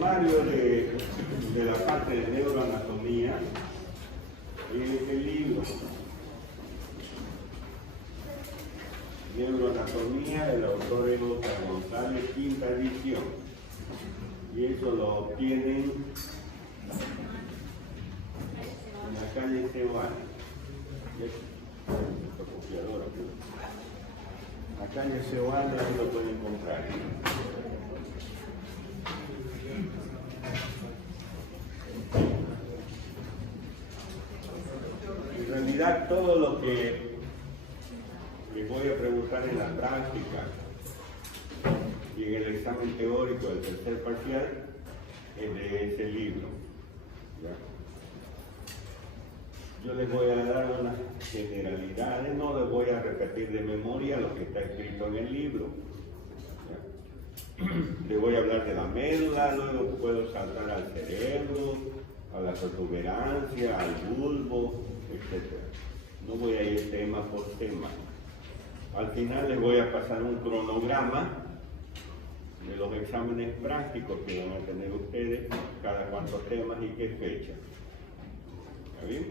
temario de la parte de neuroanatomía es el libro. Neuroanatomía, el autor es Oscar González, quinta edición. Y eso lo obtienen en la calle Cebana. La calle Cebana, ahí lo pueden comprar. En realidad, todo lo que les voy a preguntar en la práctica y en el examen teórico del tercer parcial es de ese libro. ¿Ya? Yo les voy a dar unas generalidades, no les voy a repetir de memoria lo que está escrito en el libro. ¿Ya? Les voy a hablar de la médula, luego puedo saltar al cerebro, a la protuberancia, al bulbo, etc. No voy a ir tema por tema. Al final les voy a pasar un cronograma de los exámenes prácticos que van a tener ustedes, cada cuántos temas y qué fecha. ¿Está bien?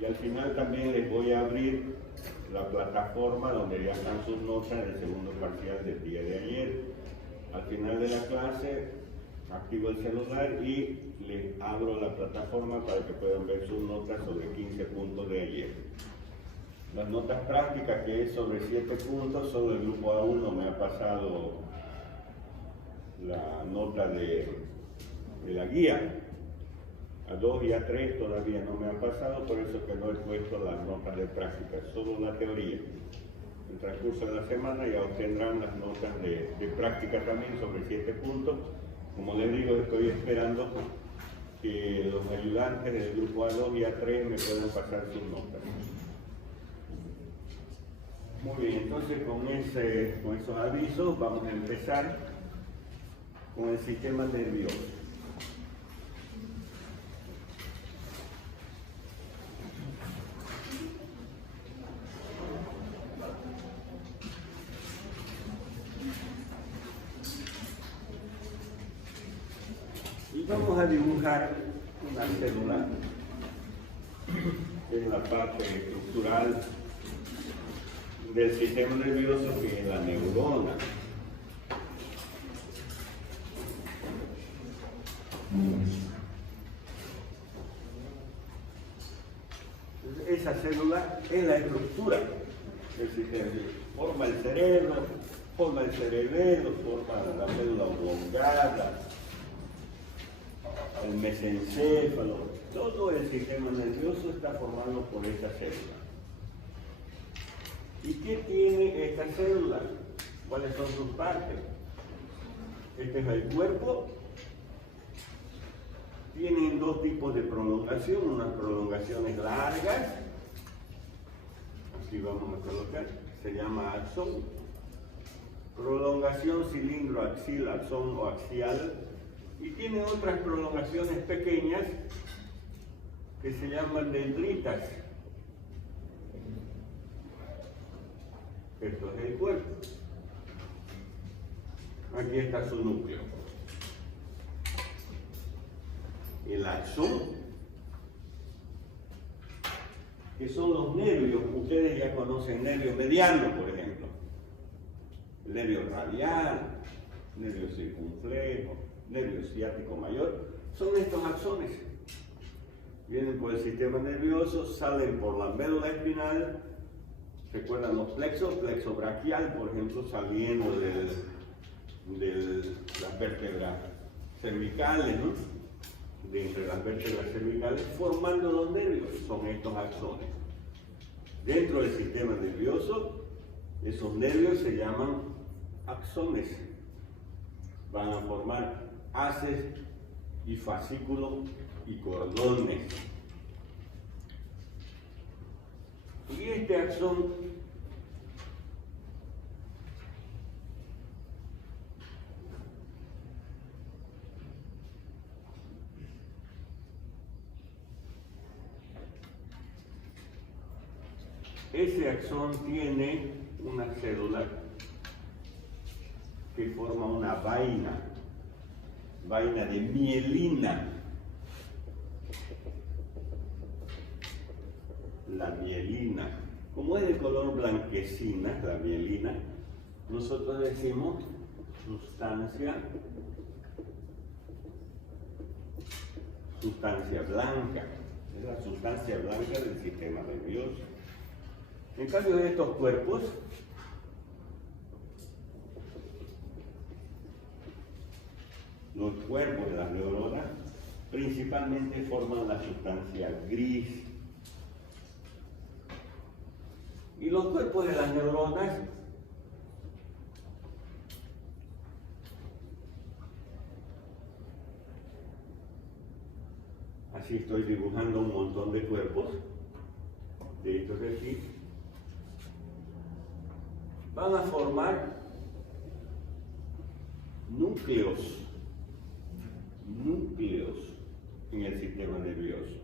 Y al final también les voy a abrir la plataforma donde ya están sus notas del segundo parcial del día de ayer. Al final de la clase activo el celular y les abro la plataforma para que puedan ver sus notas sobre 15 puntos de ayer. Las notas prácticas, que es sobre 7 puntos, solo el grupo A1 me ha pasado la nota de la guía. A2 y A3 todavía no me han pasado, por eso que no he puesto las notas de práctica, solo la teoría. En el transcurso de la semana ya obtendrán las notas de práctica también sobre 7 puntos. Como les digo, estoy esperando que los ayudantes del grupo A2 y A3 me puedan pasar sus notas. Muy bien, entonces con esos avisos vamos a empezar con el sistema nervioso. Y vamos a dibujar una célula en la parte estructural del sistema nervioso, que es la neurona. Esa célula es la estructura del sistema nervioso. Forma el cerebro, forma el cerebelo, forma la médula oblongada, el mesencéfalo. Todo el sistema nervioso está formado por esta célula. ¿Y qué tiene esta célula? ¿Cuáles son sus partes? Este es el cuerpo. Tienen dos tipos de prolongación, unas prolongaciones largas, aquí vamos a colocar, se llama axón, prolongación cilindroaxil, axón o axial, y tiene otras prolongaciones pequeñas que se llaman dendritas. Esto es el cuerpo. Aquí está su núcleo. El axón, que son los nervios. Ustedes ya conocen nervio mediano, por ejemplo. El nervio radial, nervio circunflejo, nervio ciático mayor. Son estos axones. Vienen por el sistema nervioso, salen por la médula espinal. ¿Recuerdan los plexos? Plexo braquial, por ejemplo, saliendo de las vértebras cervicales, ¿no? De entre las vértebras cervicales, formando los nervios, son estos axones. Dentro del sistema nervioso, esos nervios se llaman axones. Van a formar haces y fascículos y cordones. Y este axón tiene una célula que forma una vaina. vaina de mielina. La mielina. Como es de color blanquecina, la mielina, nosotros decimos sustancia blanca. Es la sustancia blanca del sistema nervioso. En cambio de estos cuerpos, los cuerpos de las neuronas principalmente forman la sustancia gris. Y los cuerpos de las neuronas así estoy dibujando un montón de cuerpos de estos de aquí, van a formar núcleos en el sistema nervioso.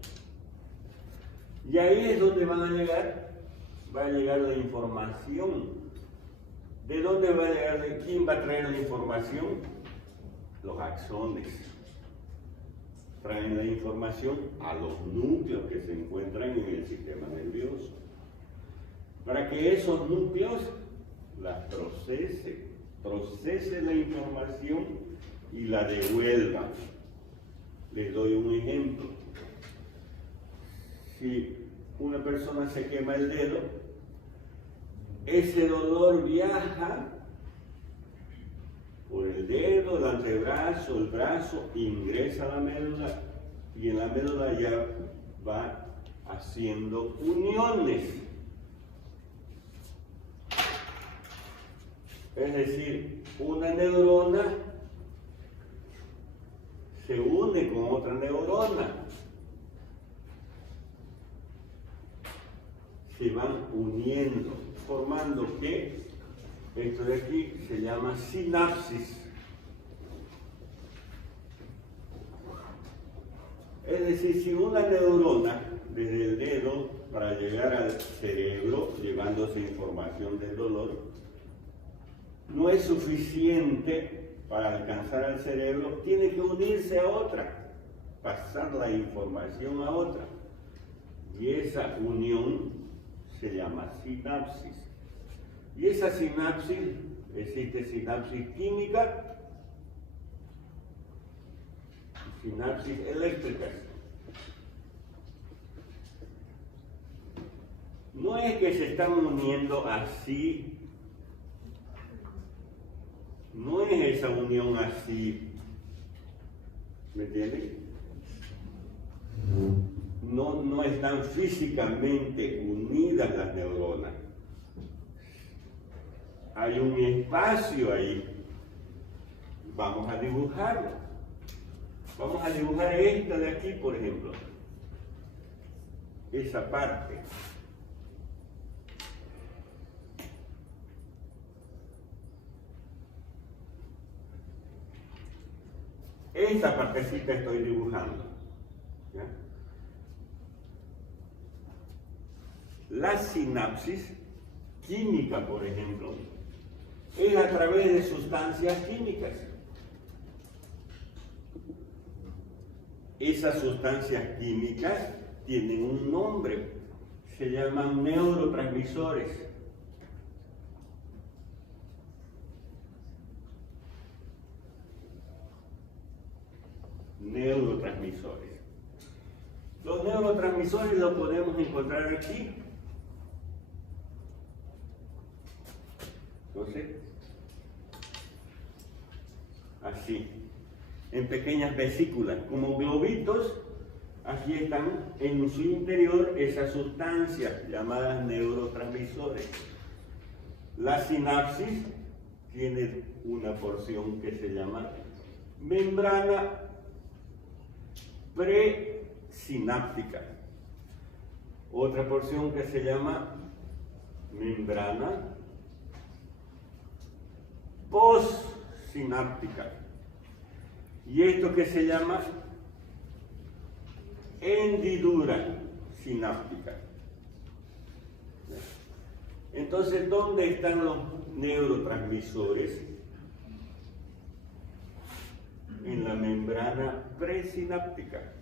Y ahí es donde va a llegar la información. ¿De dónde va a llegar? ¿Quién va a traer la información? Los axones. Traen la información a los núcleos que se encuentran en el sistema nervioso. Para que esos núcleos las procese la información y la devuelvan. Les doy un ejemplo. Si una persona se quema el dedo, ese dolor viaja por el dedo, el antebrazo, el brazo, ingresa a la médula y en la médula ya va haciendo uniones. Es decir, una neurona se une con otra neurona. Se van uniendo, formando que esto de aquí se llama sinapsis. Es decir, si una neurona desde el dedo para llegar al cerebro, llevándose información del dolor, no es suficiente para alcanzar al cerebro, tiene que unirse a otra, pasar la información a otra. Y esa unión se llama sinapsis. Y esa sinapsis, existe sinapsis química y sinapsis eléctricas. No es que se están uniendo así, no es esa unión así, ¿me entienden? No están físicamente unidas las neuronas. Hay un espacio ahí. Vamos a dibujarlo. Vamos a dibujar esta de aquí, por ejemplo. Esa parte. Esta partecita estoy dibujando. ¿Ya? La sinapsis química, por ejemplo, es a través de sustancias químicas. Esas sustancias químicas tienen un nombre, se llaman neurotransmisores. Neurotransmisores. Los neurotransmisores los podemos encontrar aquí. Entonces, así, en pequeñas vesículas, como globitos, aquí están en su interior esas sustancias llamadas neurotransmisores. La sinapsis tiene una porción que se llama membrana presináptica, otra porción que se llama membrana postsináptica y esto que se llama hendidura sináptica. Entonces, ¿dónde están los neurotransmisores? en la membrana presináptica.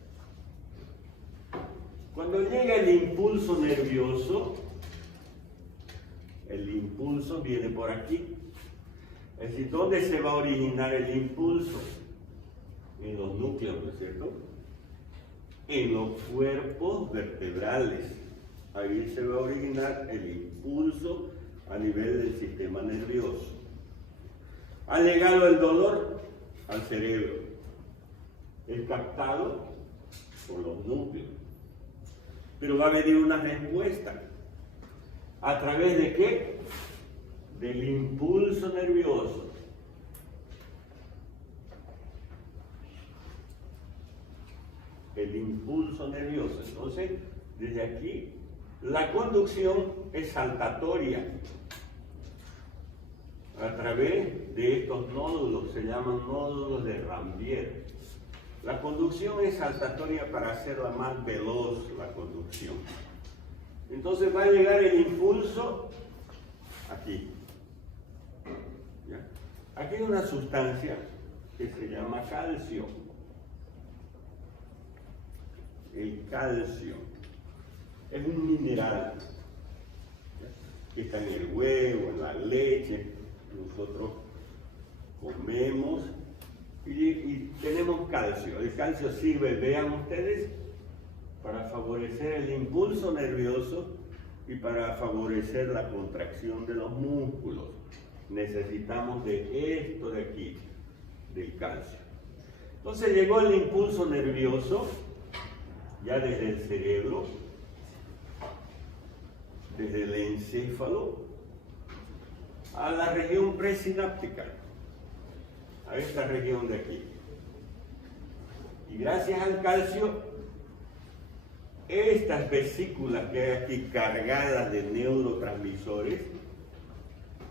Cuando llega el impulso nervioso, el impulso viene por aquí. Es decir, ¿dónde se va a originar el impulso? En los núcleos, ¿no es cierto? En los cuerpos vertebrales. Ahí se va a originar el impulso a nivel del sistema nervioso. Ha llegado el dolor al cerebro. Es captado por los núcleos. Pero va a venir una respuesta. ¿A través de qué? Del impulso nervioso. El impulso nervioso. Entonces, desde aquí, la conducción es saltatoria. A través de estos nódulos, se llaman nódulos de Rambier. La conducción es saltatoria para hacerla más veloz, la conducción. Entonces va a llegar el impulso aquí. ¿Ya? Aquí hay una sustancia que se llama calcio. El calcio es un mineral, ¿ya? Que está en el huevo, en la leche. Nosotros comemos y tenemos calcio. El calcio sirve, vean ustedes, para favorecer el impulso nervioso y para favorecer la contracción de los músculos. Necesitamos de esto de aquí, del calcio. Entonces llegó el impulso nervioso, ya desde el cerebro, desde el encéfalo, a la región presináptica, a esta región de aquí. Y gracias al calcio, estas vesículas que hay aquí cargadas de neurotransmisores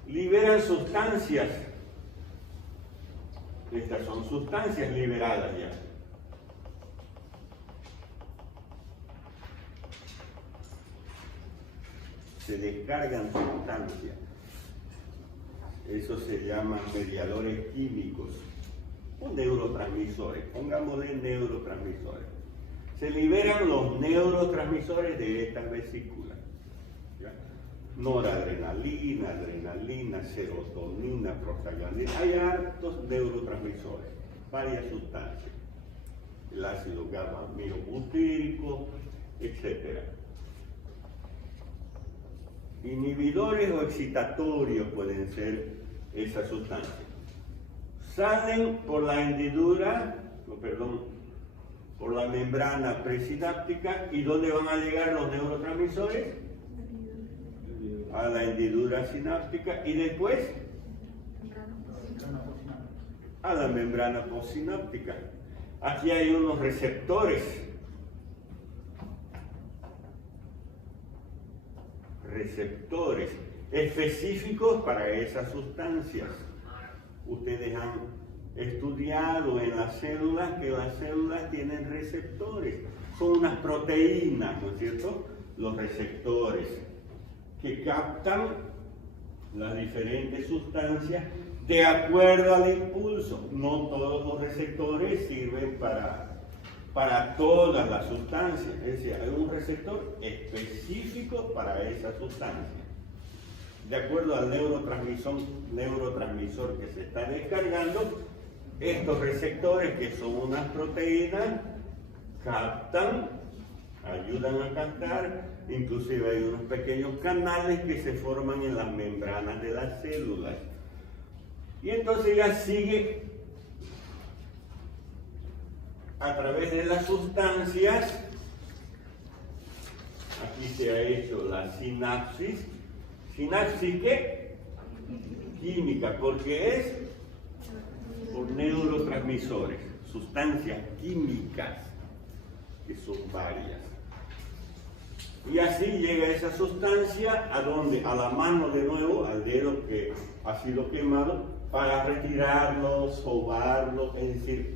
liberan sustancias. Estas son sustancias liberadas ya. Se descargan sustancias. Eso se llama mediadores químicos o neurotransmisores. Pongámosle neurotransmisores. Se liberan los neurotransmisores de estas vesículas. ¿Ya? Noradrenalina, adrenalina, serotonina, prostaglandina. Hay hartos neurotransmisores, varias sustancias. El ácido gamma-aminobutírico, etc. Inhibidores o excitatorios pueden ser esas sustancias. Salen por la hendidura, por la membrana presináptica. ¿Y dónde van a llegar los neurotransmisores? A la hendidura sináptica y después a la membrana postsináptica. Aquí hay unos receptores. Receptores específicos para esas sustancias. Ustedes han estudiado en las células que las células tienen receptores. Son unas proteínas, ¿no es cierto? Los receptores que captan las diferentes sustancias de acuerdo al impulso. No todos los receptores sirven para todas las sustancias. Es decir, hay un receptor específico para esa sustancia. De acuerdo al neurotransmisor que se está descargando, estos receptores, que son unas proteínas, captan, ayudan a captar, inclusive hay unos pequeños canales que se forman en las membranas de las células. Y entonces ya sigue a través de las sustancias. Aquí se ha hecho la sinapsis. ¿Sinapsis qué? Química, porque es por neurotransmisores, sustancias químicas, que son varias. Y así llega esa sustancia a donde, a la mano de nuevo, al dedo que ha sido quemado, para retirarlo, sobarlo, es decir,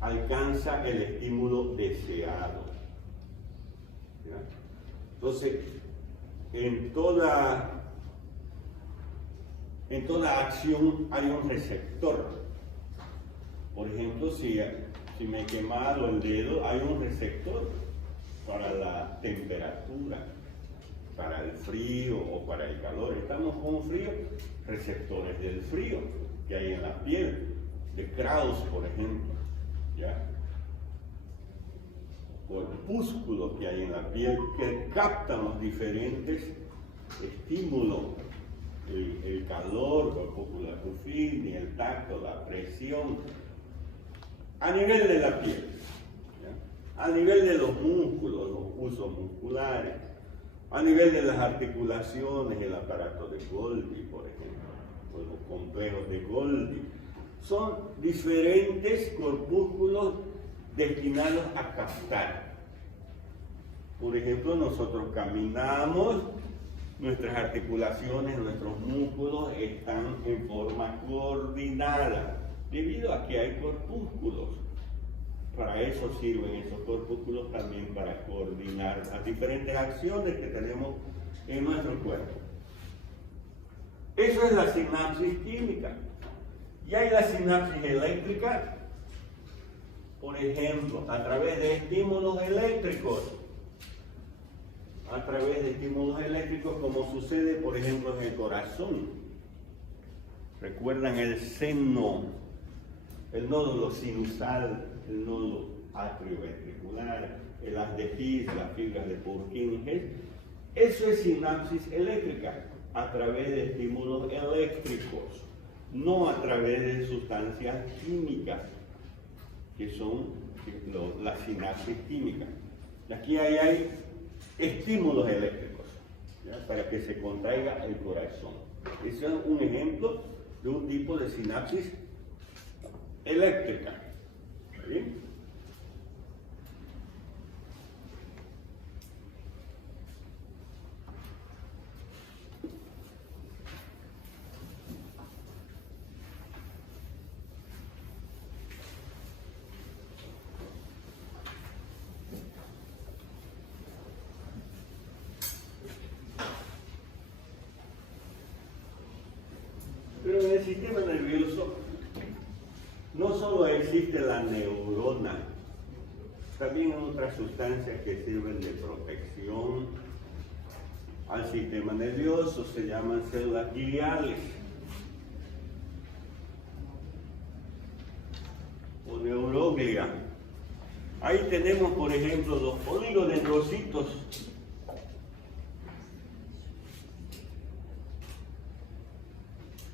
alcanza el estímulo deseado. ¿Ya? Entonces, en toda acción hay un receptor. Por ejemplo, si me he quemado el dedo, hay un receptor para la temperatura, para el frío o para el calor. Estamos con frío, receptores del frío que hay en la piel, de Krauss, por ejemplo, ¿ya? Corpúsculos que hay en la piel que captan los diferentes estímulos, el calor, corpúsculo rufinis, el tacto, la presión, a nivel de la piel, ¿ya? A nivel de los músculos, los usos musculares, a nivel de las articulaciones, el aparato de Golgi, por ejemplo, o los complejos de Golgi. Son diferentes corpúsculos destinados a captar. Por ejemplo, nosotros caminamos, nuestras articulaciones, nuestros músculos están en forma coordinada, debido a que hay corpúsculos. Para eso sirven esos corpúsculos también, para coordinar las diferentes acciones que tenemos en nuestro cuerpo. Eso es la sinapsis química. Y hay la sinapsis eléctrica, por ejemplo, a través de estímulos eléctricos. A través de estímulos eléctricos, como sucede, por ejemplo, en el corazón. ¿Recuerdan el seno? El nódulo sinusal, el nódulo atrioventricular, el haz de His, las fibras de Purkinje. Eso es sinapsis eléctrica, a través de estímulos eléctricos, no a través de sustancias químicas, que son las sinapsis químicas. Aquí hay estímulos eléctricos, ¿ya? Para que se contraiga el corazón. Ese es un ejemplo de un tipo de sinapsis eléctrica. ¿Está bien? Pero en el sistema nervioso no solo existe la neurona, también hay otras sustancias que sirven de protección al sistema nervioso, se llaman células gliales o neuroglia. Ahí tenemos, por ejemplo, los oligodendrocitos.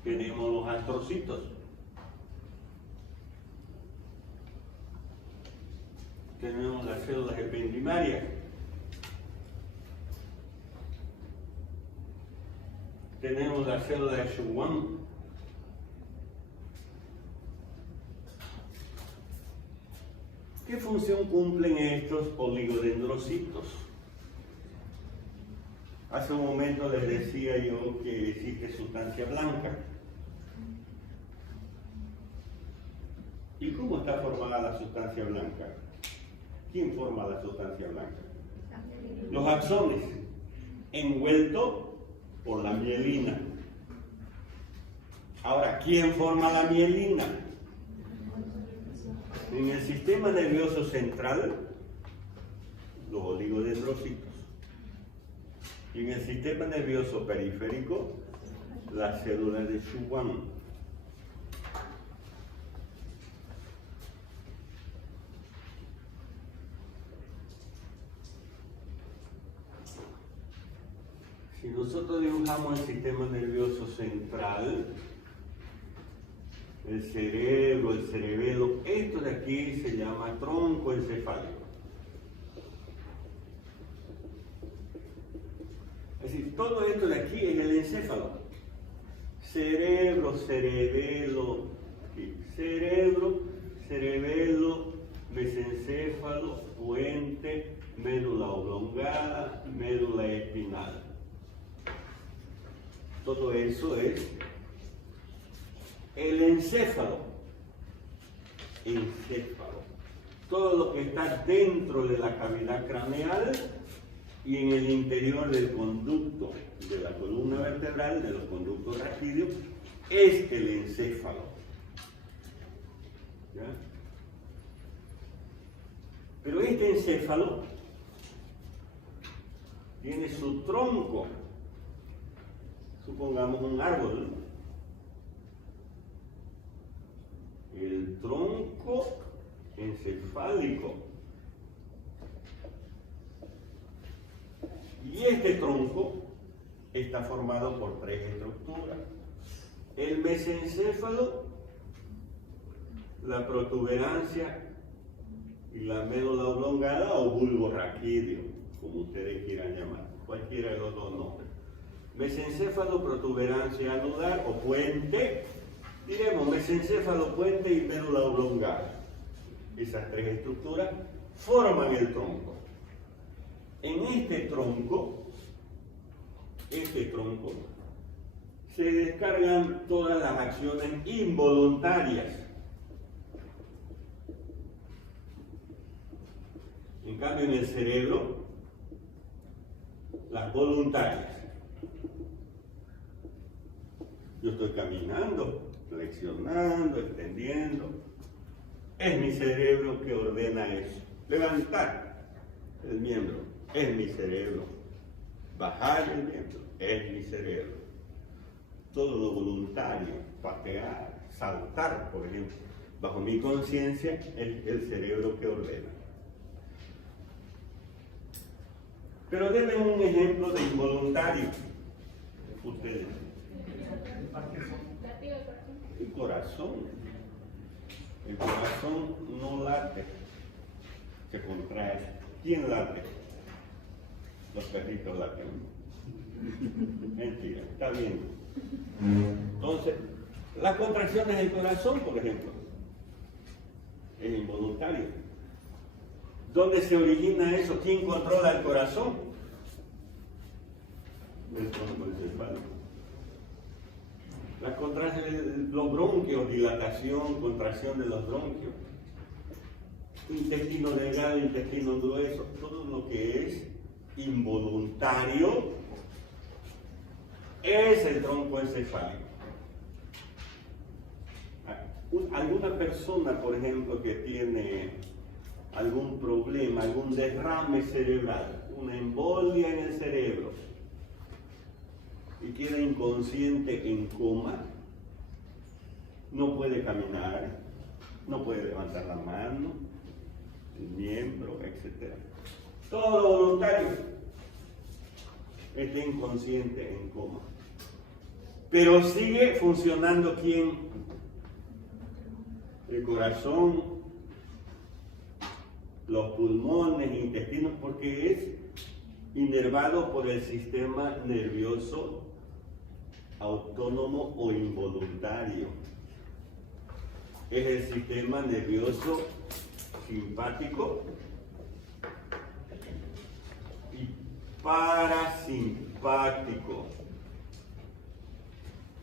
Tenemos los astrocitos. Tenemos las células ependimarias. Tenemos las células de Schwann. ¿Qué función cumplen estos oligodendrocitos? Hace un momento les decía yo que existe sustancia blanca. ¿Y cómo está formada la sustancia blanca? ¿Quién forma la sustancia blanca? Los axones, envueltos por la mielina. Ahora, ¿quién forma la mielina? En el sistema nervioso central, los oligodendrocitos. Y en el sistema nervioso periférico, las células de Schwann. Si nosotros dibujamos el sistema nervioso central, el cerebro, el cerebelo, esto de aquí se llama tronco encefálico. Es decir, todo esto de aquí es el encéfalo. Cerebro, cerebelo, cerebro, cerebelo, mesencéfalo, puente, médula oblongada, médula espinal. Todo eso es el encéfalo. Encéfalo. Todo lo que está dentro de la cavidad craneal y en el interior del conducto de la columna vertebral, de los conductos raquídeos, es el encéfalo. ¿Ya? Pero este encéfalo tiene su tronco, supongamos un árbol. El tronco encefálico. Y este tronco está formado por tres estructuras. El mesencéfalo, la protuberancia y la médula oblongada o bulbo raquídeo, como ustedes quieran llamar, cualquiera de los dos nombres. Mesencéfalo, protuberancia anular o puente, diremos mesencéfalo, puente y médula oblongada. Esas tres estructuras forman el tronco. En este tronco se descargan todas las acciones involuntarias. En cambio, en el cerebro, las voluntarias. Yo estoy caminando, flexionando, extendiendo. Es mi cerebro que ordena eso. Levantar el miembro, es mi cerebro. Bajar el miembro, es mi cerebro. Todo lo voluntario, patear, saltar, por ejemplo, bajo mi conciencia, es el cerebro que ordena. Pero denme un ejemplo de involuntario. Ustedes. El corazón. El corazón no late, se contrae. ¿Quién late? Los perritos laten. Mentira, está bien. Entonces, las contracciones del corazón, por ejemplo, es involuntario. ¿Dónde se origina eso? ¿Quién controla el corazón? El tronco encefálico. Las contracciones de los bronquios, dilatación, contracción de los bronquios, intestino delgado, intestino grueso, todo lo que es involuntario es el tronco encefálico. Alguna persona, por ejemplo, que tiene algún problema, algún derrame cerebral, una embolia en el cerebro y queda inconsciente en coma, no puede caminar, no puede levantar la mano, el miembro, etc. Todo lo voluntario está inconsciente en coma. Pero sigue funcionando ¿quién? El corazón, los pulmones, intestinos, porque es inervado por el sistema nervioso autónomo o involuntario. Es el sistema nervioso simpático y parasimpático.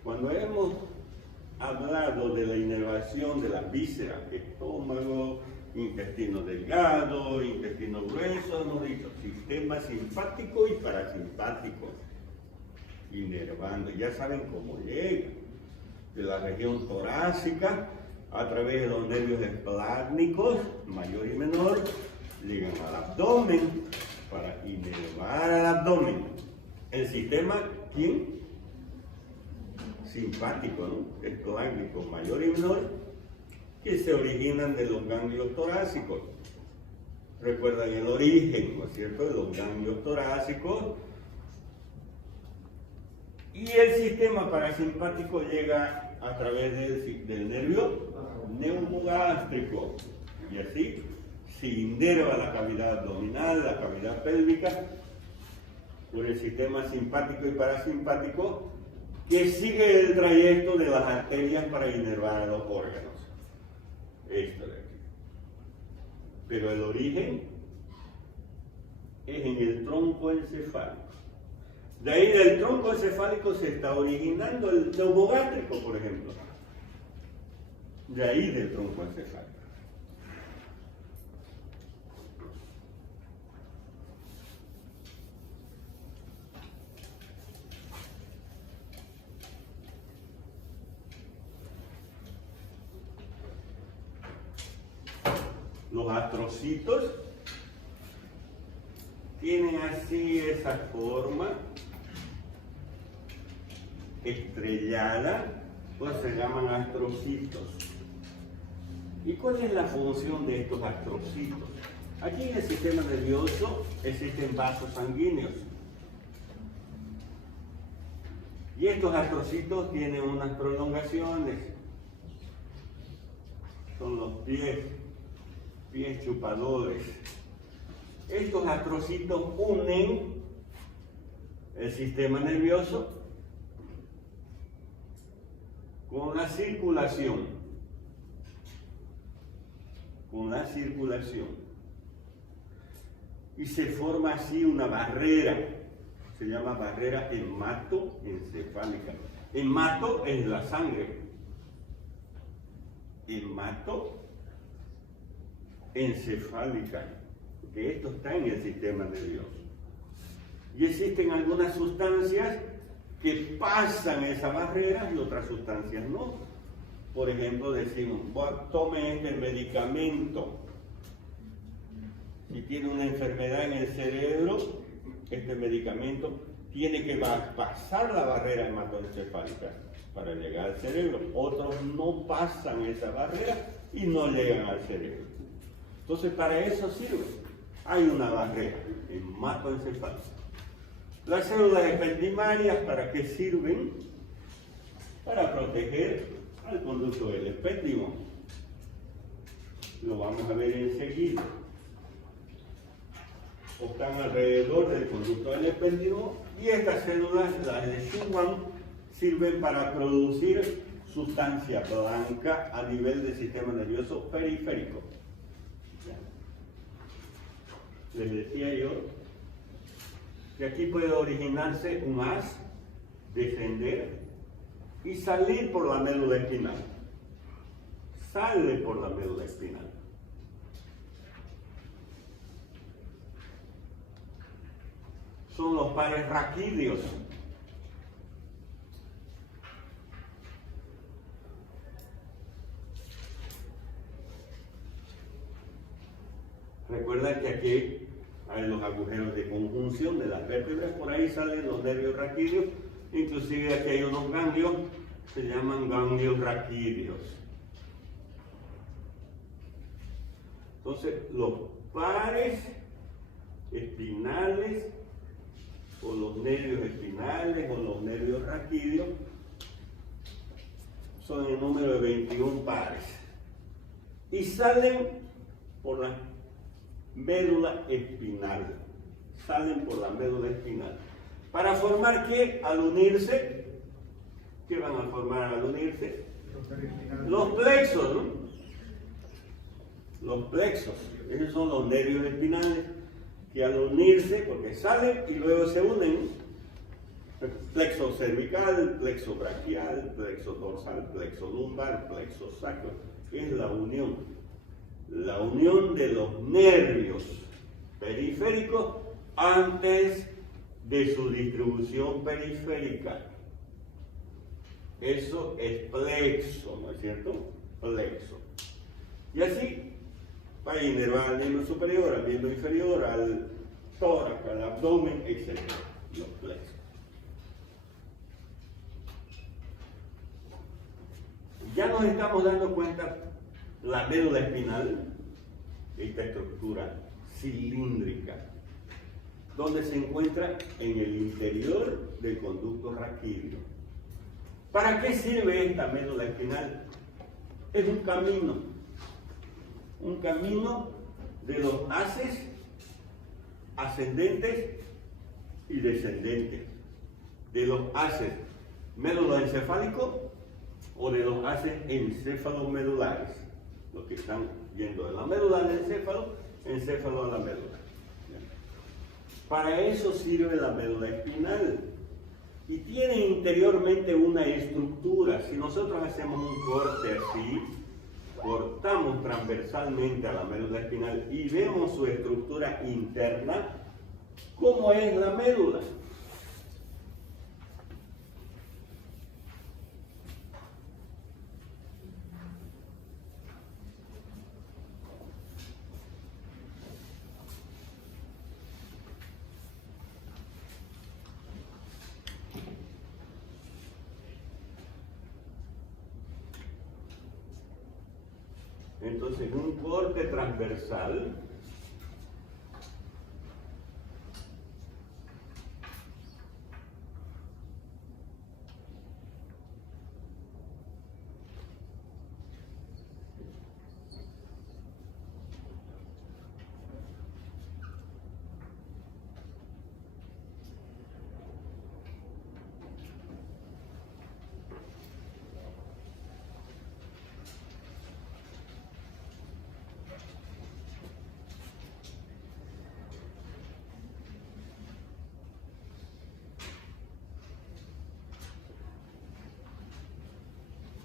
Cuando hemos hablado de la inervación de las vísceras, estómago, intestino delgado, intestino grueso, hemos dicho sistema simpático y parasimpático, inervando. Ya saben cómo llega de la región torácica a través de los nervios esplácnicos, mayor y menor, llegan al abdomen para inervar al abdomen. El sistema, ¿quién? Simpático, ¿no? Esplácnico, mayor y menor, que se originan de los ganglios torácicos. Recuerdan el origen, ¿no es cierto?, de los ganglios torácicos. Y el sistema parasimpático llega a través del nervio neumogástrico. Y así se inerva la cavidad abdominal, la cavidad pélvica, por el sistema simpático y parasimpático, que sigue el trayecto de las arterias para inervar a los órganos. Esto de aquí. Pero el origen es en el tronco encefálico. De ahí del tronco encefálico se está originando el neumogástrico, por ejemplo. De ahí del tronco encefálico. Los astrocitos tienen así esa forma estrellada, pues se llaman astrocitos. ¿Y cuál es la función de estos astrocitos? Aquí en el sistema nervioso existen vasos sanguíneos. Y estos astrocitos tienen unas prolongaciones. Son los pies chupadores. Estos astrocitos unen el sistema nervioso con la circulación. Y se forma así una barrera, se llama barrera hematoencefálica. Hemato es la sangre, hematoencefálica, que esto está en el sistema nervioso. Y existen algunas sustancias que pasan esa barrera y otras sustancias no. Por ejemplo, decimos, tome este medicamento. Si tiene una enfermedad en el cerebro, este medicamento tiene que pasar la barrera hematoencefálica para llegar al cerebro. Otros no pasan esa barrera y no llegan al cerebro. Entonces, para eso sirve. Hay una barrera hematoencefálica. Las células ependimarias, ¿para qué sirven? Para proteger al conducto del epéndimo. Lo vamos a ver enseguida. Están alrededor del conducto del epéndimo y estas células, las de Schwann, sirven para producir sustancia blanca a nivel del sistema nervioso periférico. Les decía yo que aquí puede originarse un haz, descender y salir por la médula espinal. Sale por la médula espinal. Son los pares raquídeos. Recuerda que aquí hay los agujeros de conjunción de las vértebras, por ahí salen los nervios raquídeos, inclusive aquí hay unos ganglios, se llaman ganglios raquídeos. Entonces, los pares espinales, o los nervios espinales, o los nervios raquídeos, son en número de 21 pares. Y salen por la médula espinal. Salen por la médula espinal. ¿Para formar qué? Al unirse. ¿Qué van a formar al unirse? Los plexos, ¿no? Los plexos. Esos son los nervios espinales que al unirse, porque salen y luego se unen, plexo cervical, plexo braquial, plexo dorsal, plexo lumbar, plexo sacro, es la unión de los nervios periféricos antes de su distribución periférica. Eso es plexo, ¿no es cierto? Plexo. Y así va a inervar al miembro superior, al miembro inferior, al tórax, al abdomen, etc. Los plexos. Ya nos estamos dando cuenta, la médula espinal, esta estructura cilíndrica, donde se encuentra en el interior del conducto raquídeo. ¿Para qué sirve esta médula espinal? Es un camino de los haces ascendentes y descendentes, de los haces méduloencefálicos o de los haces encéfalo-medulares, los que están yendo de la médula al encéfalo a la médula. Para eso sirve la médula espinal y tiene interiormente una estructura. Si nosotros hacemos un corte así, cortamos transversalmente a la médula espinal y vemos su estructura interna, ¿cómo es la médula? Entonces, un corte transversal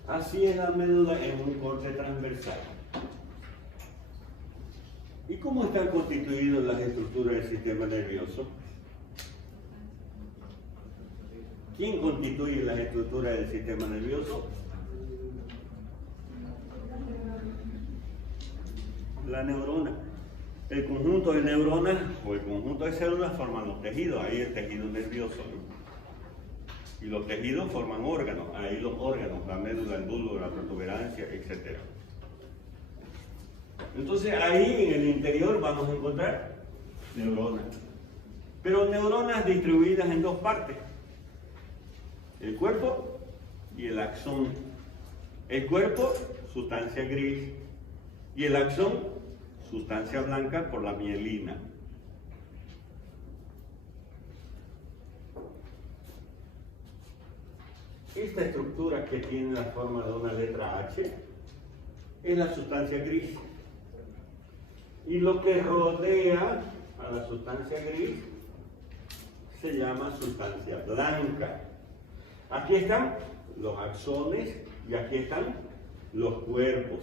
así es la médula en un corte transversal. ¿Y cómo están constituidas las estructuras del sistema nervioso? ¿Quién constituye las estructuras del sistema nervioso? La neurona. El conjunto de neuronas o el conjunto de células forman los tejidos, ahí el tejido nervioso, ¿no? Y los tejidos forman órganos, ahí los órganos, la médula, el bulbo, la protuberancia, etc. Entonces ahí en el interior vamos a encontrar neuronas, pero neuronas distribuidas en dos partes, el cuerpo y el axón. El cuerpo, sustancia gris, y el axón, sustancia blanca por la mielina. Esta estructura que tiene la forma de una letra H es la sustancia gris. Y lo que rodea a la sustancia gris se llama sustancia blanca. Aquí están los axones y aquí están los cuerpos.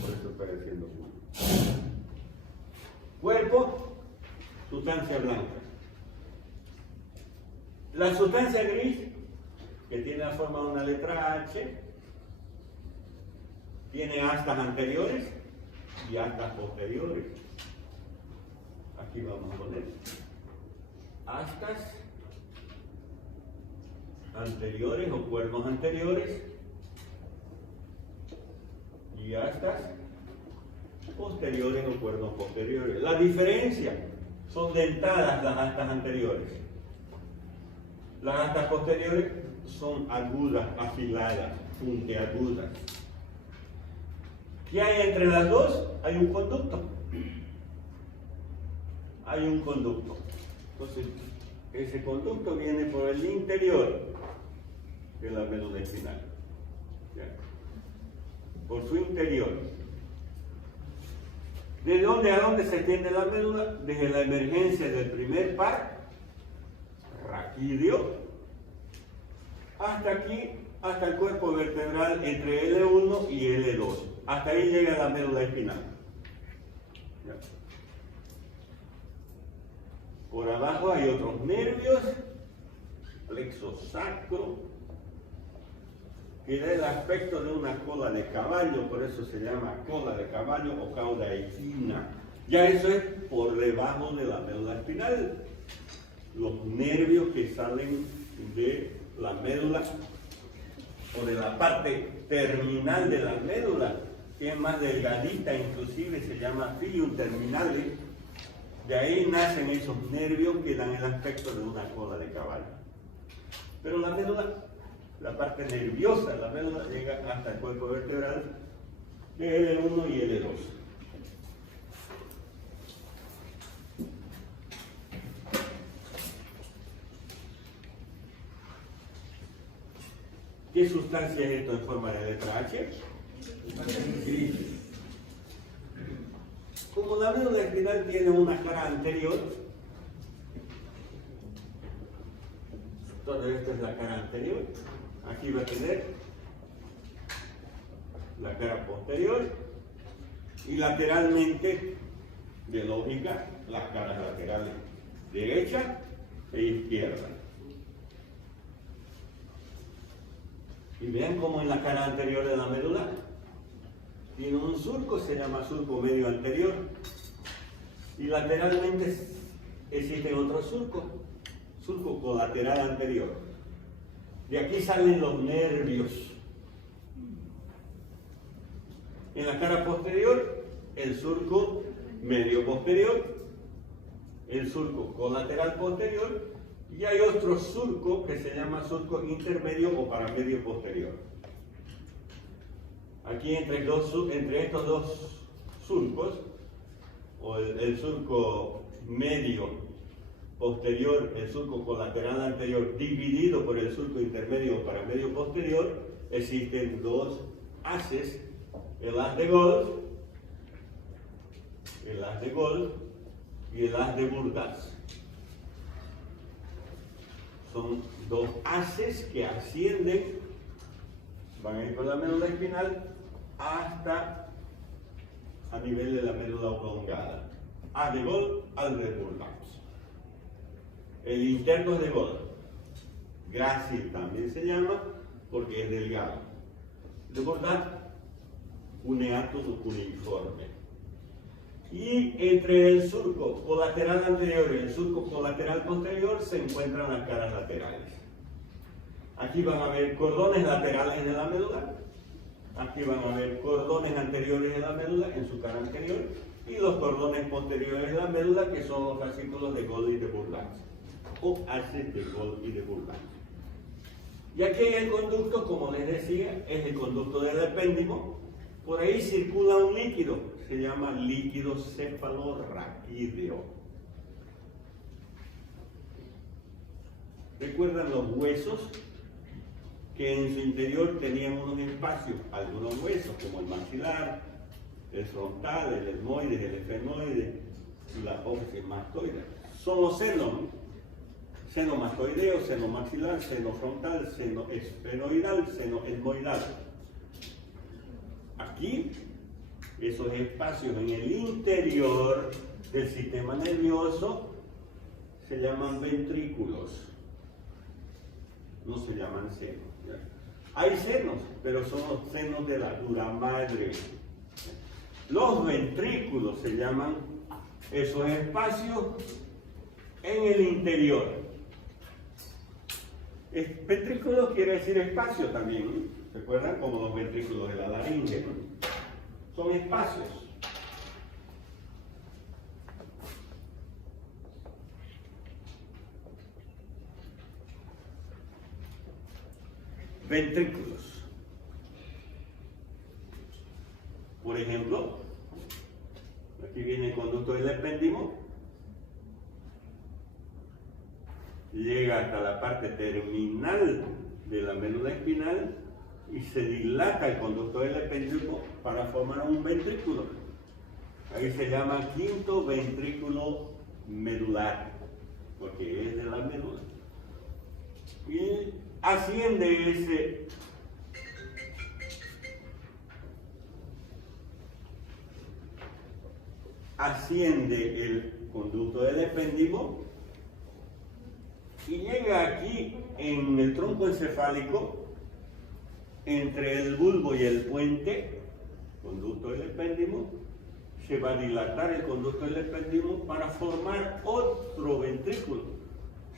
Por eso estoy haciendo cuerpo, sustancia blanca. La sustancia gris, que tiene la forma de una letra H, tiene astas anteriores y astas posteriores. Aquí vamos a poner astas anteriores o cuernos anteriores y astas posteriores o cuernos posteriores. La diferencia, son dentadas las astas anteriores. Las astas posteriores son agudas, afiladas, puntiagudas. ¿Qué hay entre las dos? Hay un conducto. Hay un conducto. Entonces, ese conducto viene por el interior de la médula espinal. ¿Ya? Por su interior. ¿De dónde a dónde se extiende la médula? Desde la emergencia del primer par raquídeo hasta aquí, hasta el cuerpo vertebral entre L1 y L2. Hasta ahí llega la médula espinal. ¿Ya? Por abajo hay otros nervios, plexo sacro, que da el aspecto de una cola de caballo, por eso se llama cola de caballo o cauda equina. Ya eso es por debajo de la médula espinal. Los nervios que salen de la médula o de la parte terminal de la médula, que es más delgadita, inclusive se llama filium terminale. De ahí nacen esos nervios que dan el aspecto de una cola de caballo. Pero la médula, la parte nerviosa de la médula, llega hasta el cuerpo vertebral de L1 y L2. ¿Qué sustancia es esto en forma de letra H? Gris. Como la médula espinal tiene una cara anterior, entonces esta es la cara anterior, aquí va a tener la cara posterior y lateralmente, de lógica, las caras laterales, derecha e izquierda. Y vean cómo en la cara anterior de la médula tiene un surco, se llama surco medio anterior, y lateralmente existe otro surco, surco colateral anterior. De aquí salen los nervios. En la cara posterior, el surco medio posterior, el surco colateral posterior, y hay otro surco que se llama surco intermedio o paramedio posterior. Aquí entre estos dos surcos, o el surco medio posterior, el surco colateral anterior, dividido por el surco intermedio o paramedio posterior, existen dos haces, el haz de golf y el haz de Burdach. Son dos haces que ascienden, van a ir por la médula espinal hasta a nivel de la médula oblongada. Haz de golf, haz de Burdach. El interno es de golf. Grácil también se llama porque es delgado. De Burdach, cuneato cuneiforme. Y entre el surco colateral anterior y el surco colateral posterior se encuentran las caras laterales. Aquí van a haber cordones laterales de la médula, aquí van a haber cordones anteriores de la médula en su cara anterior y los cordones posteriores de la médula, que son los fascículos de Gold y de Burdach, o haces de Gold y de Burdach. Y aquí hay el conducto, como les decía, es el conducto del epéndimo. Por ahí circula un líquido, se llama líquido cefalorraquídeo. ¿Recuerdan los huesos? Que en su interior tenían unos espacios, algunos huesos, como el maxilar, el frontal, el etmoides, el efenoide, la apófisis mastoide. Son los senos, seno mastoideo, seno maxilar, seno frontal, seno esfenoidal, seno etmoidal. Aquí, esos espacios en el interior del sistema nervioso se llaman ventrículos, no se llaman senos. Hay senos, pero son los senos de la dura madre. Los ventrículos se llaman esos espacios en el interior. Ventrículo quiere decir espacio también. ¿Recuerdan? Como los ventrículos de la laringe, ¿no? Son espacios. Ventrículos. Por ejemplo, aquí viene el conducto del epéndimo, llega hasta la parte terminal de la médula espinal y se dilata el conducto del epéndimo para formar un ventrículo. Ahí se llama quinto ventrículo medular, porque es de la médula. Y asciende el conducto del epéndimo y llega aquí en el tronco encefálico, entre el bulbo y el puente, conducto del epéndimo, se va a dilatar el conducto del epéndimo para formar otro ventrículo.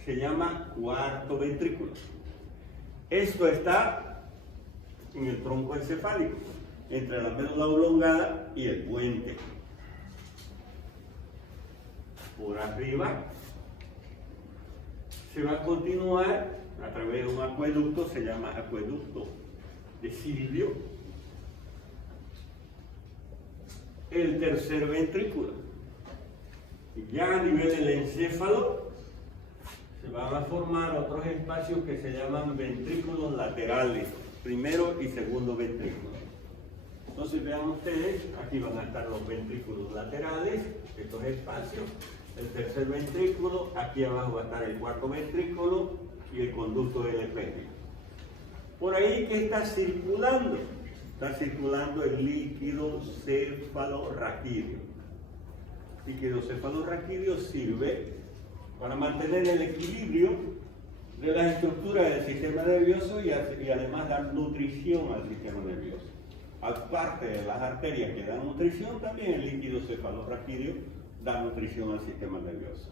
Se llama cuarto ventrículo. Esto está en el tronco encefálico, entre la médula oblongada y el puente. Por arriba se va a continuar a través de un acueducto, se llama acueducto de Silvio, el tercer ventrículo. Ya a nivel del encéfalo se van a formar otros espacios que se llaman ventrículos laterales, primero y segundo ventrículo. Entonces vean ustedes, aquí van a estar los ventrículos laterales, estos espacios, el tercer ventrículo, aquí abajo va a estar el cuarto ventrículo y el conducto del epéndimo. Por ahí, ¿qué está circulando? Está circulando el líquido cefalorraquídeo. El líquido cefalorraquídeo sirve para mantener el equilibrio de las estructuras del sistema nervioso y además dar nutrición al sistema nervioso. Aparte de las arterias que dan nutrición, también el líquido cefalorraquídeo da nutrición al sistema nervioso.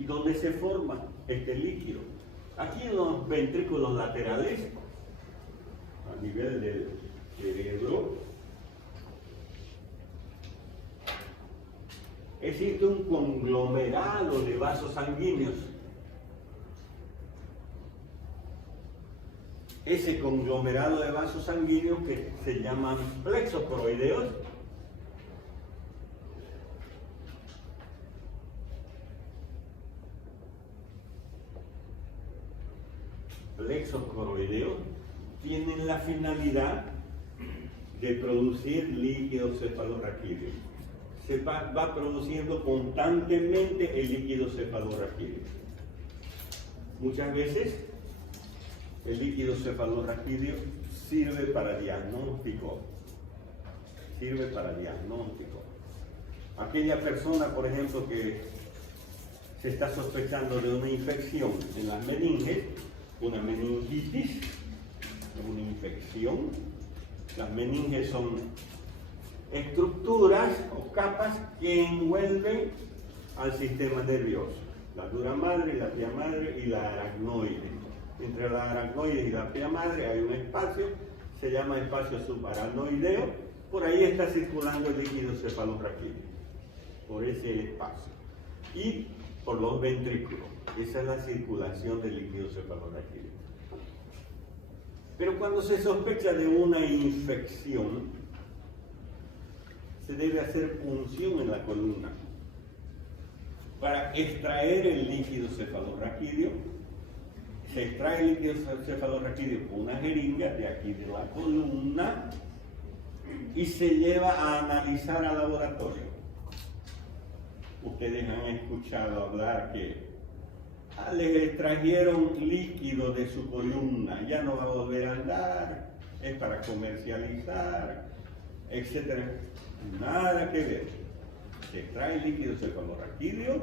¿Y dónde se forma este líquido? Aquí en los ventrículos laterales, a nivel del cerebro, existe un conglomerado de vasos sanguíneos. Ese conglomerado de vasos sanguíneos que se llaman plexos coroideos, tienen la finalidad de producir líquido cefalorraquídeo. Se va produciendo constantemente el líquido cefalorraquídeo. Muchas veces el líquido cefalorraquídeo sirve para diagnóstico. Aquella persona, por ejemplo, que se está sospechando de una infección en las meninges, una meningitis, una infección. Las meninges son estructuras o capas que envuelven al sistema nervioso. La dura madre, la pia madre y la aracnoide. Entre la aracnoide y la pia madre hay un espacio, se llama espacio subaracnoideo. Por ahí está circulando el líquido cefalorraquídeo, por ese espacio. Y por los ventrículos. Esa es la circulación del líquido cefalorraquídeo. Pero cuando se sospecha de una infección, se debe hacer punción en la columna para extraer el líquido cefalorraquídeo. Se extrae el líquido cefalorraquídeo con una jeringa de aquí de la columna y se lleva a analizar al laboratorio. Ustedes han escuchado hablar que le extrajeron líquido de su columna, ya no va a volver a andar, es para comercializar, etc. Nada que ver. Se extrae el líquido cefalorraquídeo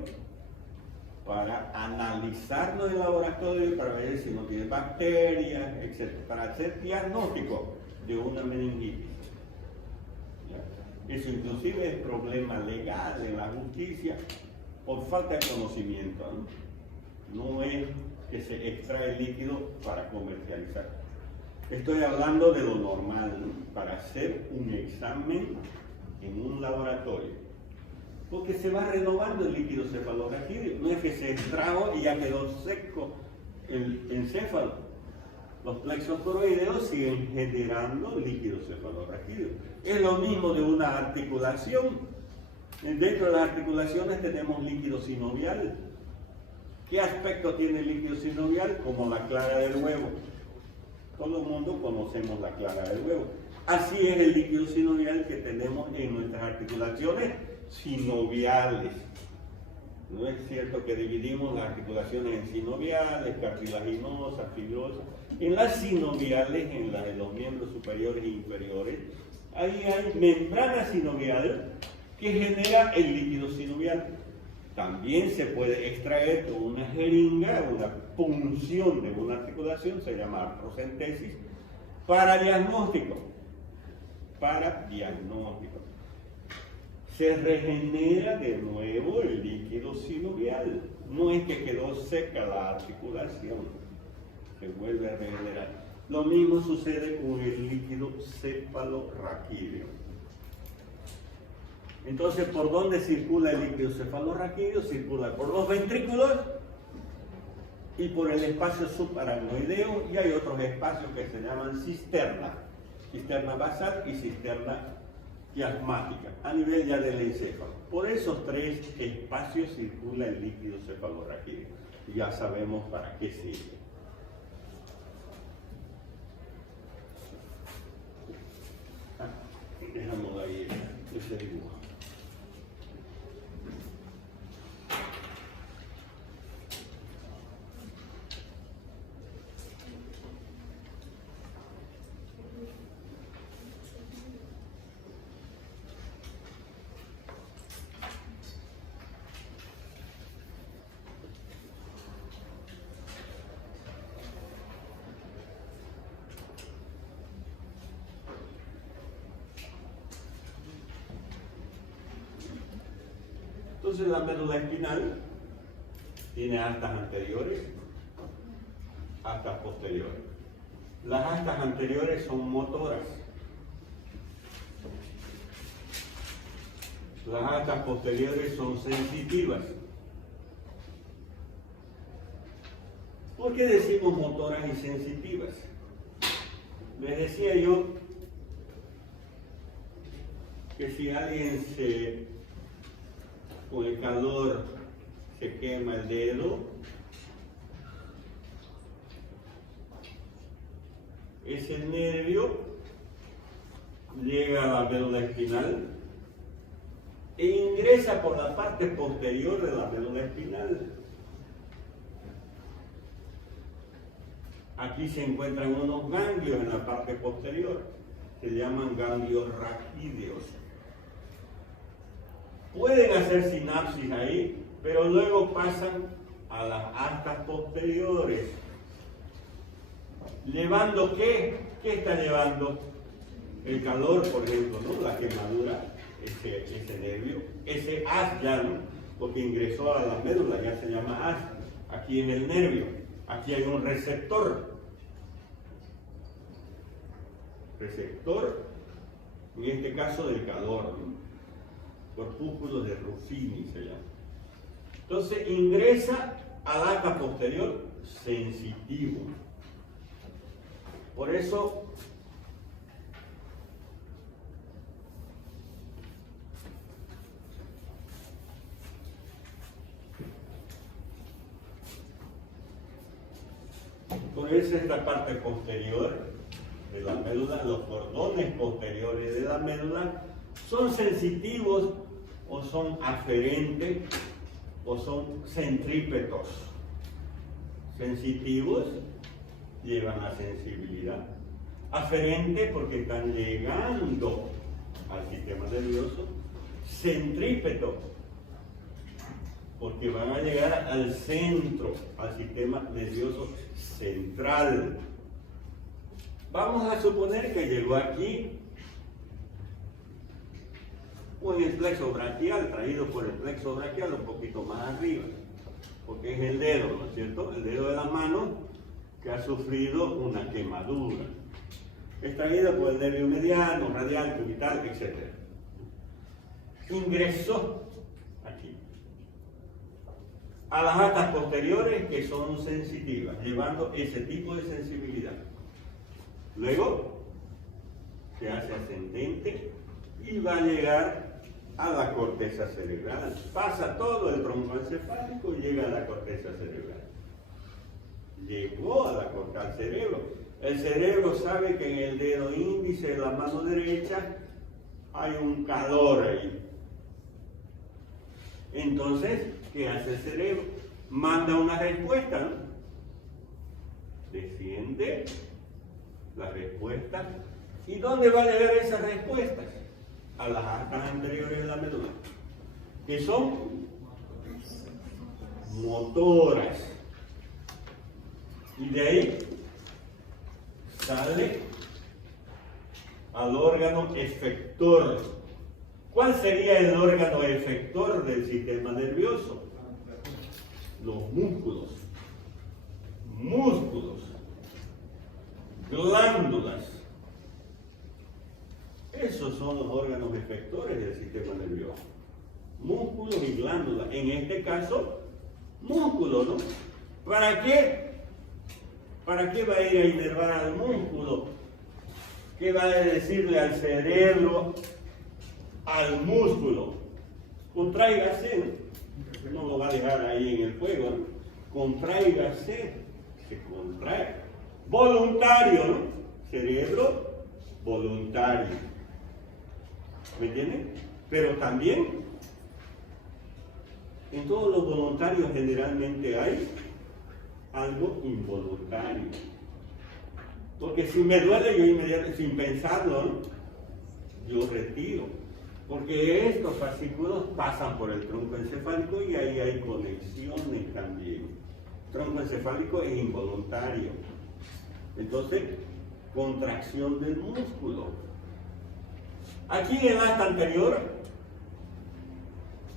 para analizarlo en el laboratorio para ver si no tiene bacterias, etc. Para hacer diagnóstico de una meningitis. ¿Ya? Eso inclusive es problema legal en la justicia por falta de conocimiento, ¿no? No es que se extrae el líquido para comercializar. Estoy hablando de lo normal, ¿no? Para hacer un examen en un laboratorio. Porque se va renovando el líquido cefalorraquídeo. No es que se extrajo y ya quedó seco el encéfalo. Los plexos coroideos siguen generando líquido cefalorraquídeo. Es lo mismo de una articulación. Dentro de las articulaciones tenemos líquido sinovial. ¿Qué aspecto tiene el líquido sinovial? Como la clara del huevo. Todo el mundo conocemos la clara del huevo. Así es el líquido sinovial que tenemos en nuestras articulaciones sinoviales. No es cierto que dividimos las articulaciones en sinoviales, cartilaginosas, fibrosas. En las sinoviales, en las de los miembros superiores e inferiores, ahí hay membrana sinovial que genera el líquido sinovial. También se puede extraer con una jeringa, una punción de una articulación, se llama artrocentesis, para diagnóstico. Se regenera de nuevo el líquido sinovial. No es que quedó seca la articulación, se vuelve a regenerar. Lo mismo sucede con el líquido cefalorraquídeo. Entonces, ¿por dónde circula el líquido cefalorraquídeo? Circula por los ventrículos y por el espacio subaracnoideo, y hay otros espacios que se llaman cisterna basal y cisterna quiasmática, a nivel ya del encéfalo. Por esos tres espacios circula el líquido cefalorraquídeo. Ya sabemos para qué sirve. Dejamos ahí ese dibujo. Entonces la médula espinal Tiene astas anteriores, astas posteriores. Las astas anteriores son motoras. Las astas posteriores son sensitivas. ¿Por qué decimos motoras y sensitivas? Les decía yo que si alguien con el calor se quema el dedo, ese nervio llega a la médula espinal e ingresa por la parte posterior de la médula espinal. Aquí se encuentran unos ganglios en la parte posterior, se llaman ganglios raquídeos. Pueden hacer sinapsis ahí, pero luego pasan a las astas posteriores. ¿Llevando qué? ¿Qué está llevando? El calor, por ejemplo, ¿no? La quemadura, ese nervio, ese haz ya, ¿no? Porque ingresó a la médula, ya se llama haz. Aquí en el nervio, aquí hay un receptor. Receptor, en este caso del calor, ¿no? Corpúsculo de Ruffini se llama. Entonces ingresa al asta posterior sensitivo. Por eso esta parte posterior de la médula, los cordones posteriores de la médula, son sensitivos o son aferentes o son centrípetos. Sensitivos llevan a sensibilidad. Aferente porque están llegando al sistema nervioso. Centrípeto porque van a llegar al centro, al sistema nervioso central. Vamos a suponer que llegó aquí con el plexo braquial, traído por el plexo braquial un poquito más arriba, porque es el dedo, ¿no es cierto? El dedo de la mano que ha sufrido una quemadura. Es traído por el nervio mediano, radial, cubital, etc. Ingresó aquí a las astas posteriores, que son sensitivas, llevando ese tipo de sensibilidad. Luego se hace ascendente y va a llegar a la corteza cerebral. Pasa todo el tronco encefálico y llega a la corteza cerebral. Llegó al cerebro. El cerebro sabe que en el dedo índice de la mano derecha hay un calor ahí. Entonces, ¿qué hace el cerebro? Manda una respuesta, ¿no? Desciende la respuesta. ¿Y dónde va a llegar esas respuestas? A las astas anteriores de la médula, que son motoras. Y de ahí sale al órgano efector. ¿Cuál sería el órgano efector del sistema nervioso? Los músculos. Músculos. Glándulas. Esos son los órganos efectores del sistema nervioso. Músculos y glándulas. En este caso, músculo, ¿no? ¿Para qué? ¿Para qué va a ir a inervar al músculo? ¿Qué va a decirle al cerebro, al músculo? Contráigase, ¿no? No lo va a dejar ahí en el fuego, ¿no? Contráigase, se contrae. Voluntario, ¿no? Cerebro voluntario. ¿Me entienden? Pero también en todos los voluntarios generalmente hay algo involuntario. Porque si me duele, yo inmediatamente, sin pensarlo, ¿no? Yo retiro. Porque estos fascículos pasan por el tronco encefálico y ahí hay conexiones también. El tronco encefálico es involuntario. Entonces, contracción del músculo. Aquí en el asta anterior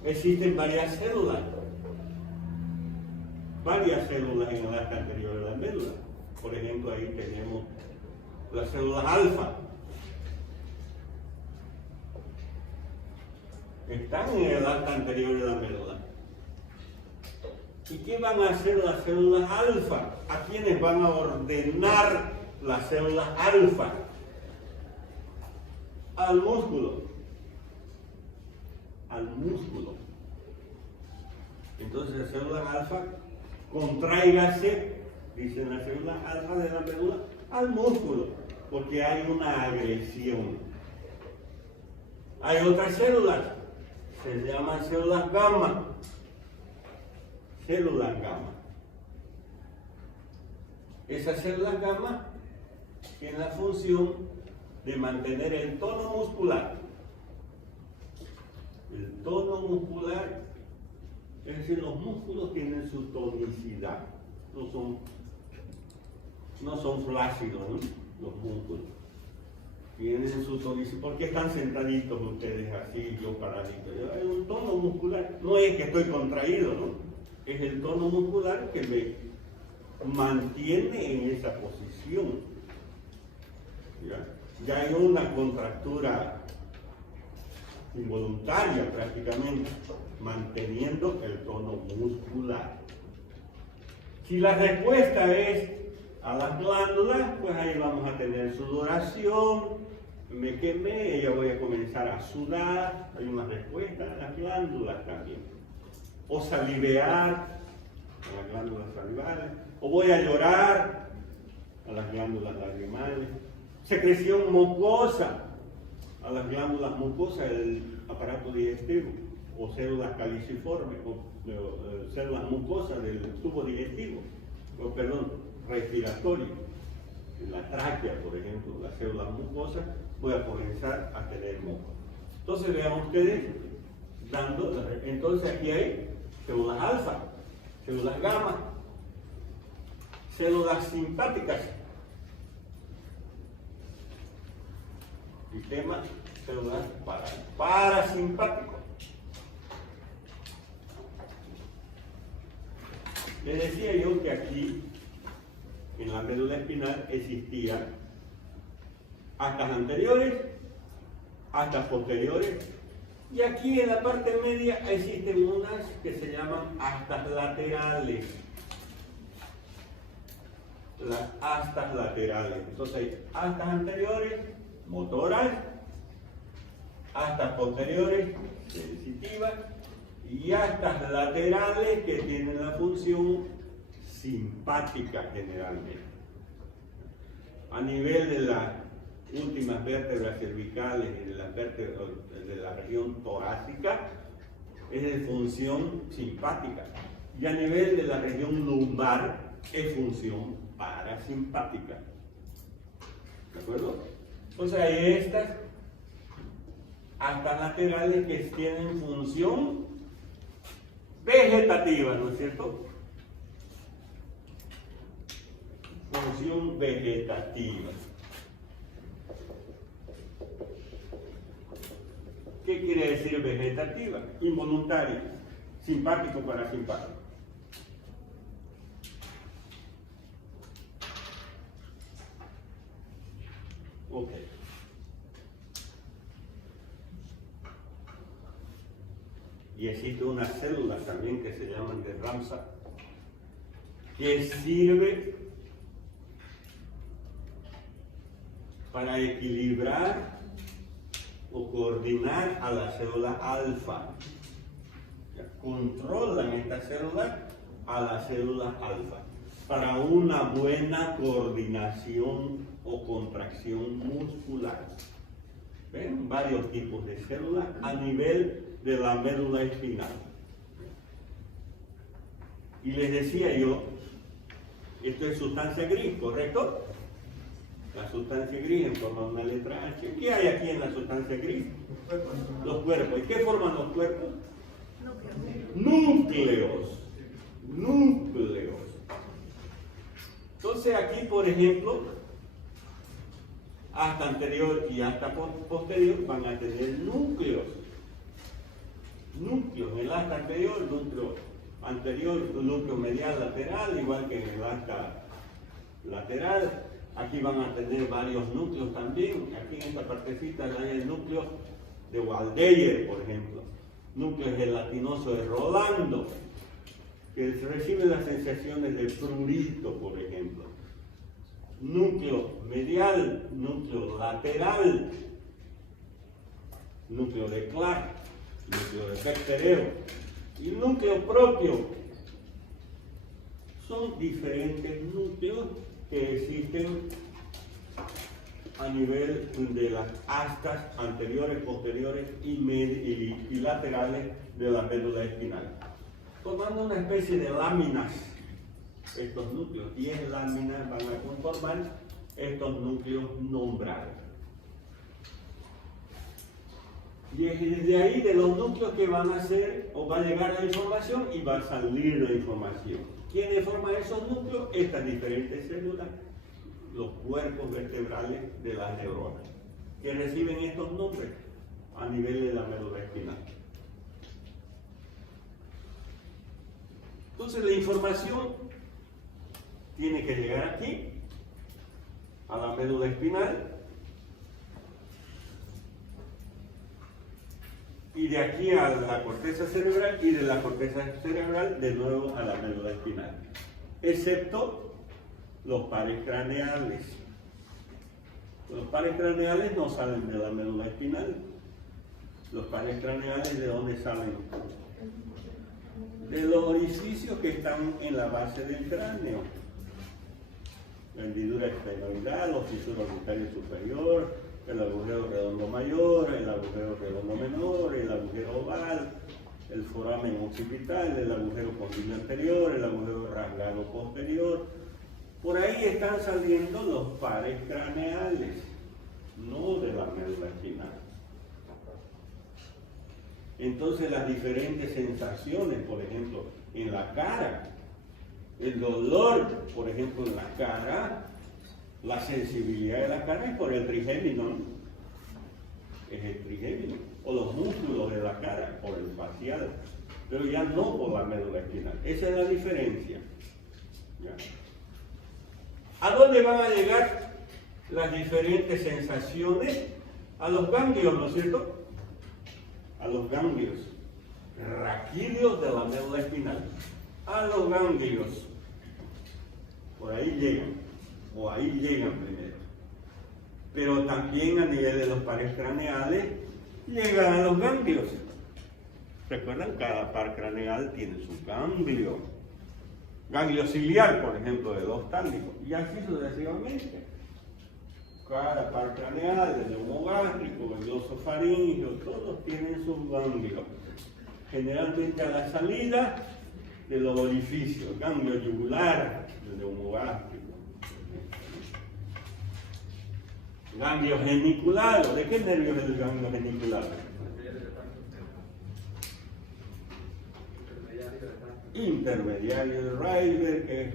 existen varias células. varias células en el asta anterior de la médula. Por ejemplo, ahí tenemos las células alfa. Están en el asta anterior de la médula. ¿Y qué van a hacer las células alfa? ¿A quiénes van a ordenar las células alfa? Al músculo. Al músculo. Entonces las células alfa, contráigase, dicen las células alfa de la médula, al músculo, porque hay una agresión. Hay otras células, se llaman células gamma. Células gamma. Esas células gamma tienen la función de mantener el tono muscular. El tono muscular, es decir, los músculos tienen su tonicidad, no son flácidos, ¿no? Los músculos tienen su tonicidad. ¿Por qué están sentaditos ustedes así, yo paradito? Es un tono muscular, no es que estoy contraído, ¿no? Es el tono muscular que me mantiene en esa posición. Ya hay una contractura involuntaria prácticamente, manteniendo el tono muscular. Si la respuesta es a las glándulas, pues ahí vamos a tener sudoración, me quemé, ya voy a comenzar a sudar, hay una respuesta a las glándulas también. O salivear, a las glándulas salivales, o voy a llorar, a las glándulas lagrimales. Secreción mucosa, a las glándulas mucosas del aparato digestivo, o células caliciformes, o células mucosas del tubo digestivo, o perdón, respiratorio. En la tráquea, por ejemplo, las células mucosas, voy a comenzar a tener moco. Entonces vean ustedes, entonces aquí hay células alfa, células gamma, células simpáticas, sistema celular parasimpático. Les decía yo que aquí, en la médula espinal, existían astas anteriores, astas posteriores, y aquí en la parte media existen unas que se llaman astas laterales. Las astas laterales. Entonces hay astas anteriores, motoras, astas posteriores, sensitivas, y astas laterales que tienen la función simpática generalmente. A nivel de las últimas vértebras cervicales y de las vértebras de la región torácica es de función simpática, y a nivel de la región lumbar es función parasimpática. ¿De acuerdo? Entonces hay estas astas laterales que tienen función vegetativa, ¿no es cierto? Función vegetativa. ¿Qué quiere decir vegetativa? Involuntaria, simpático, parasimpático. Ok. Y existe una célula también que se llama de Ramsay, que sirve para equilibrar o coordinar a la célula alfa. Controlan esta célula a la célula alfa para una buena coordinación o contracción muscular. ¿Ven? Varios tipos de células a nivel de la médula espinal. Y les decía yo, esto es sustancia gris, ¿correcto? La sustancia gris en forma de una letra H. ¿Qué hay aquí en la sustancia gris? Los cuerpos. ¿Y qué forman los cuerpos? Núcleos. Núcleos. Entonces aquí, por ejemplo, asta anterior y asta posterior van a tener núcleos. Núcleos. En el asta anterior, núcleo anterior, núcleo medial lateral, igual que en el asta lateral. Aquí van a tener varios núcleos también. Aquí en esta partecita hay el núcleo de Waldeyer, por ejemplo. Núcleo gelatinoso de Rolando, que recibe las sensaciones de prurito, por ejemplo. Núcleo medial, núcleo lateral, núcleo de Clark, núcleo de Becquerel y núcleo propio. Son diferentes núcleos que existen a nivel de las astas anteriores, posteriores y laterales de la médula espinal, formando una especie de láminas. Estos núcleos, 10 láminas van a conformar estos núcleos nombrados. Y desde ahí, de los núcleos que van a hacer, o va a llegar la información y va a salir la información. ¿Quiénes forman esos núcleos? Estas diferentes células, los cuerpos vertebrales de las neuronas, que reciben estos nombres a nivel de la médula espinal. Entonces la información tiene que llegar aquí, a la médula espinal, y de aquí a la corteza cerebral, y de la corteza cerebral de nuevo a la médula espinal, excepto los pares craneales. Los pares craneales no salen de la médula espinal. Los pares craneales, ¿de dónde salen? De los orificios que están en la base del cráneo. La hendidura esfenoidal, los fisuras orbitario superior, el agujero redondo mayor, el agujero redondo menor, el agujero oval, el foramen occipital, el agujero condilo anterior, el agujero rasgado posterior. Por ahí están saliendo los pares craneales, no de la médula espinal. Entonces las diferentes sensaciones, por ejemplo, en la cara, el dolor, por ejemplo, en la cara, la sensibilidad de la cara es por el trigémino, ¿no? Es el trigémino, o los músculos de la cara, por el facial, pero ya no por la médula espinal. Esa es la diferencia. ¿Ya? ¿A dónde van a llegar las diferentes sensaciones? A los ganglios, ¿no es cierto? A los ganglios raquídeos de la médula espinal. A los ganglios. Por ahí llegan, o ahí llegan primero. Pero también a nivel de los pares craneales llegan a los ganglios. ¿Recuerdan? Cada par craneal tiene su ganglio. Ganglio ciliar, por ejemplo, de dos tálicos. Y así sucesivamente. Cada par craneal, el neumo gástrico, el glosofaringeo, todos tienen sus ganglios. Generalmente a la salida de los orificios, ganglio yugular, el neumo gástrico. Ganglio geniculado. ¿De qué nervio es el ganglio geniculado? Intermediario de Rydberg, que es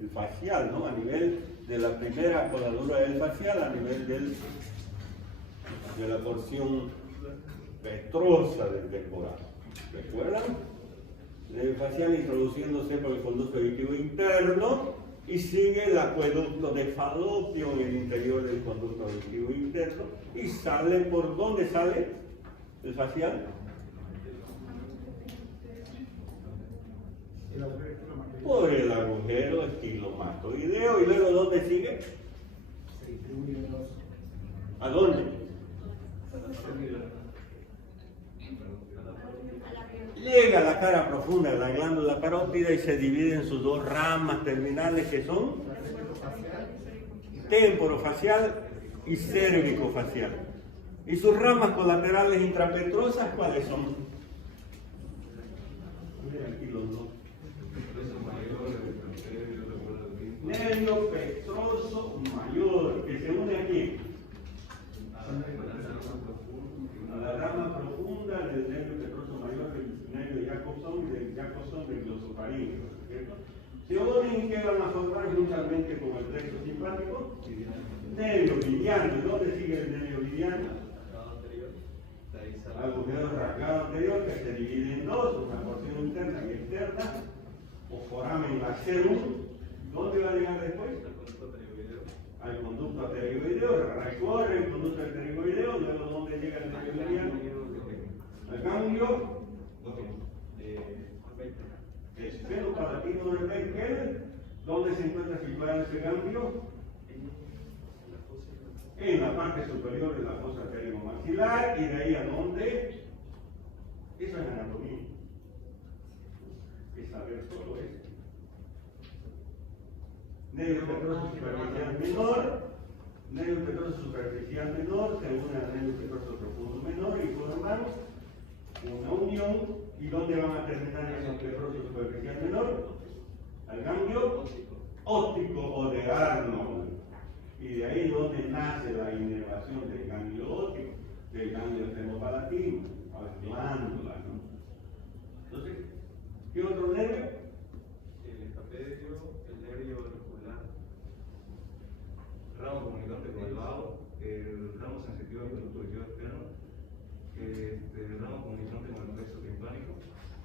el facial, ¿no? A nivel de la primera coladura del facial, a nivel de la porción petrosa del temporal. ¿Recuerdan? El facial introduciéndose por el conducto auditivo interno y sigue el acueducto de Falopio en el interior del conducto auditivo interno y sale. ¿Por dónde sale el facial? Por el agujero estilomatoideo. ¿Y luego dónde sigue? ¿A dónde? Llega a la cara profunda de la glándula carótida y se divide en sus dos ramas terminales, que son temporofacial y cérvico-facial. ¿Y sus ramas colaterales intrapetrosas cuáles son? Aquí los dos. Nervio petroso mayor, que se une aquí a la rama profunda del nervio petroso mayor, del nervio Jacobson y del Jacobson del glosofaringeo, ¿cierto? Se unen y que van a formar juntamente con el plexo simpático nervio liviano. ¿Dónde sigue el nervio liviano? Agujero rasgado anterior que se divide en dos, una porción interna y externa, o foramen lacerum. ¿Dónde va a llegar después? Al conducto pterigoideo, recorre el conducto pterigoideo, luego ¿dónde llega el pterigoideo? Al ganglio esfenopalatino del Meckel. ¿Dónde se encuentra situado ese ganglio? En la parte superior de la fosa pterigomaxilar. ¿Y de ahí a dónde? Eso es anatomía. Es saber solo eso. Nervio petroso superficial menor, nervio petroso superficial menor se une al nervio petroso profundo menor y forman una unión. ¿Y dónde van a terminar esos petroso superficial menor? Al ganglio óptico o de Arnold. Y de ahí es donde nace la inervación del ganglio óptico, del ganglio esfenopalatino, a las glándulas, ¿no? Entonces, ¿qué otro nervio? El escapedio, el nervio auricular, ramo comunicante con el lado, el ramo sensitivo del conducto visual externo, el ramo comunicante con el plexo timpánico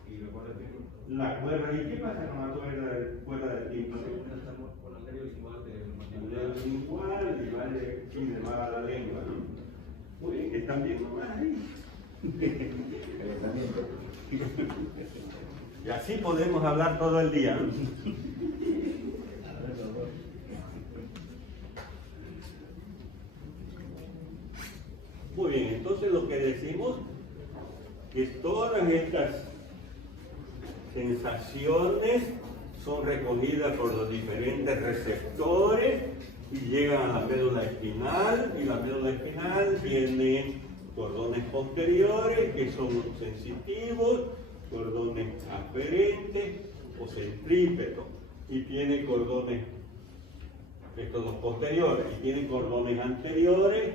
y la cuerda del tímpano. La cuerda, ¿y qué pasa con la cuerda del tímpano? Con el nervio lingual del El nervio lingual y vale, sí, de más a la lengua, ¿no? Muy bien, están bien nomás ahí. Y así podemos hablar todo el día, ¿no? Muy bien, entonces lo que decimos que todas estas sensaciones son recogidas por los diferentes receptores y llegan a la médula espinal, y la médula espinal tiene cordones posteriores que son sensitivos, cordones aferentes o centrípetos, y tiene cordones, estos dos posteriores, y tiene cordones anteriores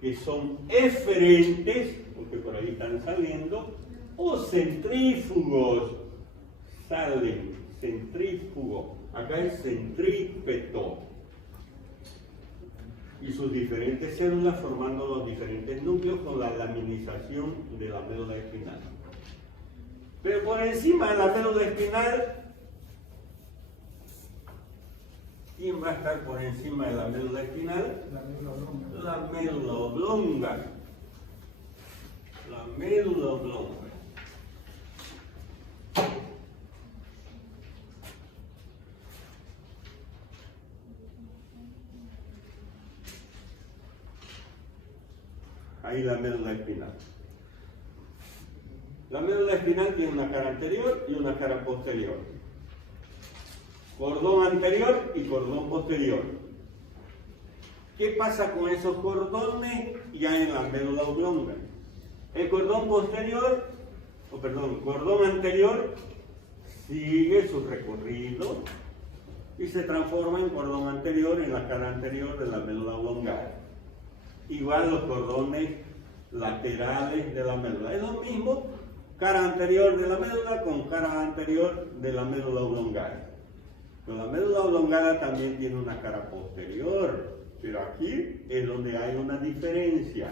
que son eferentes, porque por ahí están saliendo, o centrífugos, salen, centrífugo, acá es centrípeto, y sus diferentes células formando los diferentes núcleos con la laminización de la médula espinal. Pero por encima de la médula espinal, ¿quién va a estar por encima de la médula espinal? La médula oblonga. La médula oblonga. Ahí la médula espinal. La médula espinal tiene una cara anterior y una cara posterior. Cordón anterior y cordón posterior. ¿Qué pasa con esos cordones ya en la médula oblonga? El cordón posterior, cordón anterior sigue su recorrido y se transforma en cordón anterior en la cara anterior de la médula oblongada. Igual los cordones laterales de la médula. Es lo mismo, cara anterior de la médula con cara anterior de la médula oblongada. Pero la médula oblongada también tiene una cara posterior, pero aquí es donde hay una diferencia.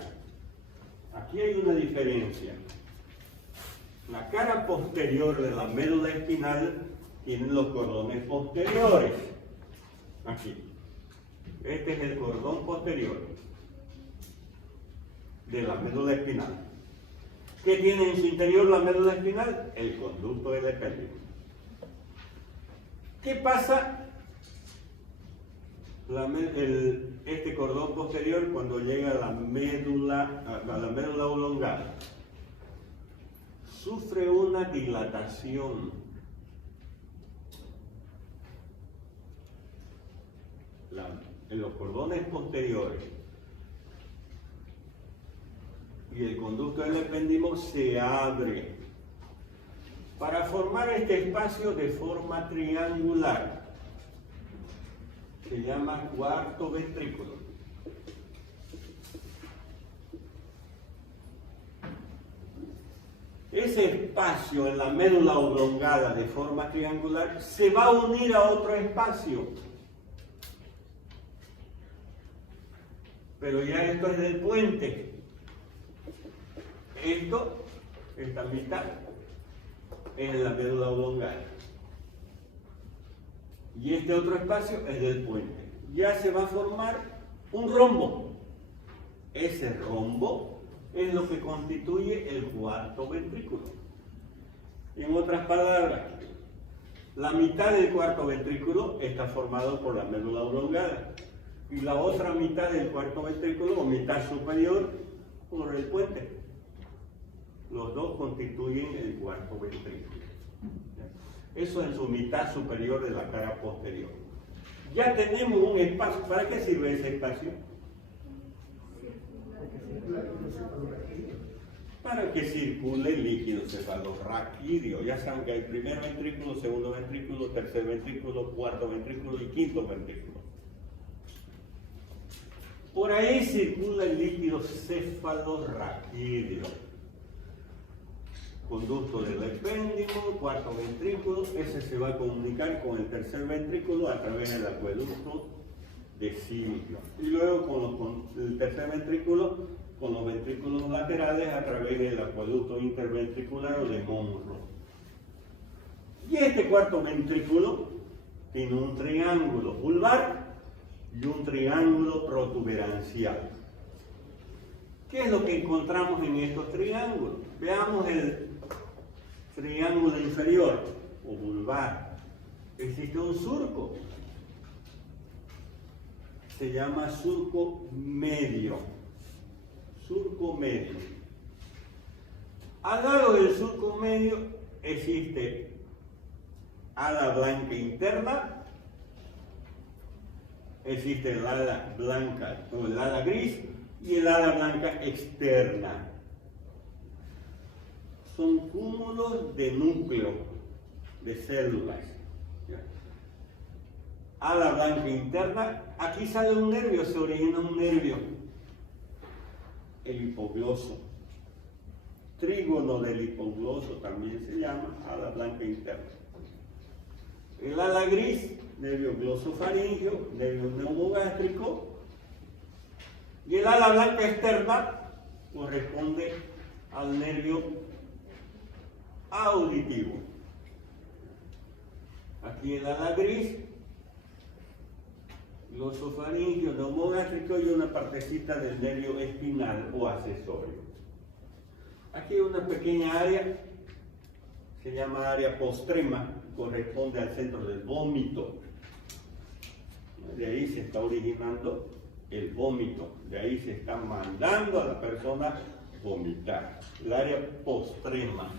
Aquí hay una diferencia. La cara posterior de la médula espinal tiene los cordones posteriores. Aquí. Este es el cordón posterior de la médula espinal. ¿Qué tiene en su interior la médula espinal? El conducto del epéndice. ¿Qué pasa? Este cordón posterior cuando llega a la médula oblongada sufre una dilatación. En los cordones posteriores y el conducto del epéndimo se abre para formar este espacio de forma triangular. Se llama cuarto ventrículo. Ese espacio en la médula oblongada de forma triangular se va a unir a otro espacio. Pero ya esto es del puente. Esto esta mitad es la médula oblongada. Y este otro espacio es del puente. Ya se va a formar un rombo. Ese rombo es lo que constituye el cuarto ventrículo. En otras palabras, la mitad del cuarto ventrículo está formado por la médula oblongada y la otra mitad del cuarto ventrículo, o mitad superior, por el puente. Los dos constituyen el cuarto ventrículo. Eso en su mitad superior de la cara posterior. Ya tenemos un espacio. ¿Para qué sirve ese espacio? Para que circule el líquido cefalorraquídeo. Ya saben que hay primer ventrículo, segundo ventrículo, tercer ventrículo, cuarto ventrículo y quinto ventrículo. Por ahí circula el líquido cefalorraquídeo. Conducto del epéndimo, cuarto ventrículo, ese se va a comunicar con el tercer ventrículo a través del acueducto de Silvio. Y luego con el tercer ventrículo, con los ventrículos laterales a través del acueducto interventricular o de Monro. Y este cuarto ventrículo tiene un triángulo vulvar y un triángulo protuberancial. ¿Qué es lo que encontramos en estos triángulos? Veamos el triángulo inferior o vulvar. Existe un surco. Se llama surco medio. Surco medio. Al lado del surco medio existe ala blanca interna, existe el ala blanca o el ala gris y el ala blanca externa. Son cúmulos de núcleo de células. Ala blanca interna, aquí sale un nervio, se origina un nervio, el hipogloso. Trígono del hipogloso también se llama ala blanca interna. El ala gris, nervio glosofaringeo, nervio neumogástrico. Y el ala blanca externa corresponde al nervio auditivo. Aquí el ala gris, glosofaringeo, neumogástrico y una partecita del nervio espinal o accesorio. Aquí hay una pequeña área, se llama área postrema, corresponde al centro del vómito. De ahí se está originando el vómito, de ahí se está mandando a la persona vomitar. El área postrema.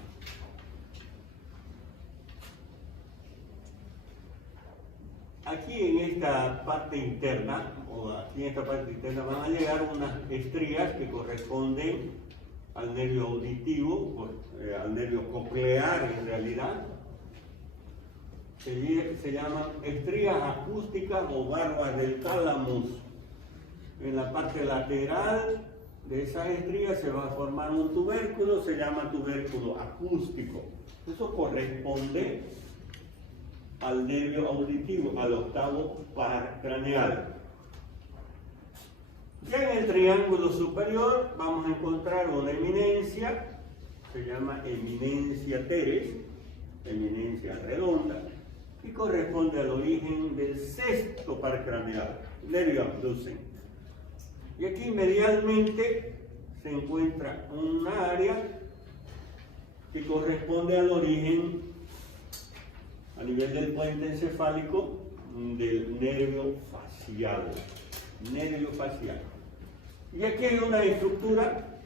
Aquí en esta parte interna, o aquí en esta parte interna van a llegar unas estrías que corresponden al nervio auditivo, al nervio coclear en realidad. Se llaman estrías acústicas o barbas del tálamo. En la parte lateral de esas estrías se va a formar un tubérculo, se llama tubérculo acústico. Eso corresponde al nervio auditivo, al octavo par craneal. Ya en el triángulo superior vamos a encontrar una eminencia, se llama eminencia teres, eminencia redonda, y corresponde al origen del sexto par craneal, nervio abducen. Y aquí medialmente se encuentra una área que corresponde al origen a nivel del puente encefálico del nervio facial. Nervio facial. Y aquí hay una estructura,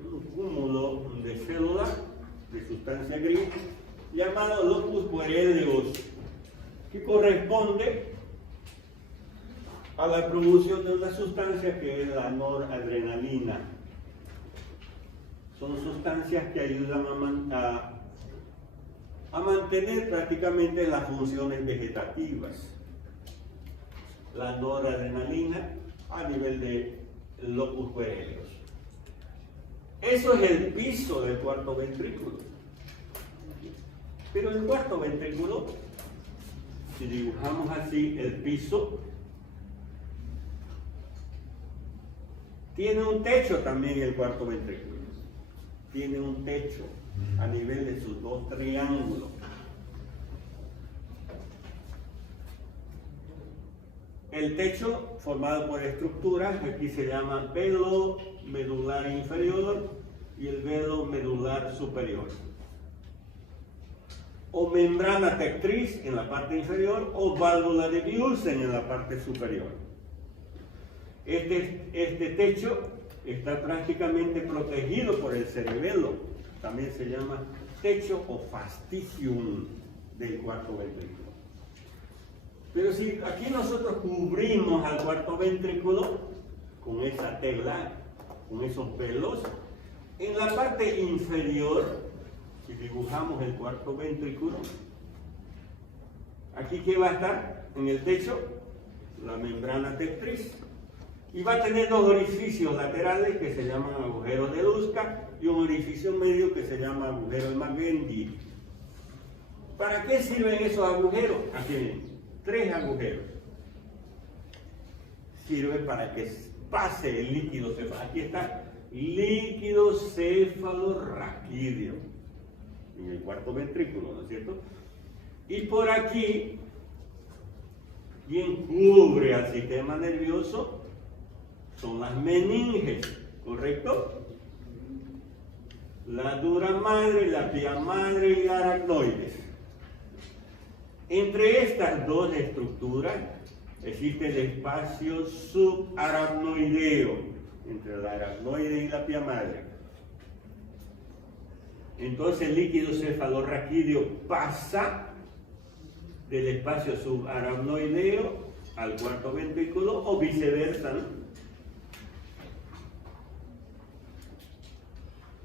un cúmulo de células de sustancia gris llamado locus coeruleus, que corresponde a la producción de una sustancia que es la noradrenalina. Son sustancias que ayudan a mantener prácticamente las funciones vegetativas. La noradrenalina a nivel de locus coeruleus. Eso es el piso del cuarto ventrículo. Pero el cuarto ventrículo, si dibujamos así el piso, tiene un techo también el cuarto ventrículo. tiene un techo a nivel de sus dos triángulos. El techo formado por estructuras, aquí se llama velo medular inferior y el velo medular superior. O membrana tectriz en la parte inferior o válvula de Biusen en la parte superior. Este techo está prácticamente protegido por el cerebelo. También se llama techo o fastigium del cuarto ventrículo. Pero si aquí nosotros cubrimos al cuarto ventrículo con esa tela, con esos velos, en la parte inferior, si dibujamos el cuarto ventrículo, aquí ¿qué va a estar? En el techo, la membrana tectriz. Y va a tener dos orificios laterales que se llaman agujeros de Luska y un orificio medio que se llama agujero de Magendie. ¿Para qué sirven esos agujeros? Aquí ven. 3 agujeros. Sirve para que pase el líquido cefalorraquídeo. Aquí está, líquido cefalorraquídeo en el cuarto ventrículo, ¿no es cierto? Y por aquí, quien cubre al sistema nervioso son las meninges, ¿correcto? La dura madre, la pia madre y la aracnoides. Entre estas dos estructuras existe el espacio subaracnoideo, entre la aracnoide y la pia madre. Entonces el líquido cefalorraquídeo pasa del espacio subaracnoideo al cuarto ventrículo o viceversa, ¿no?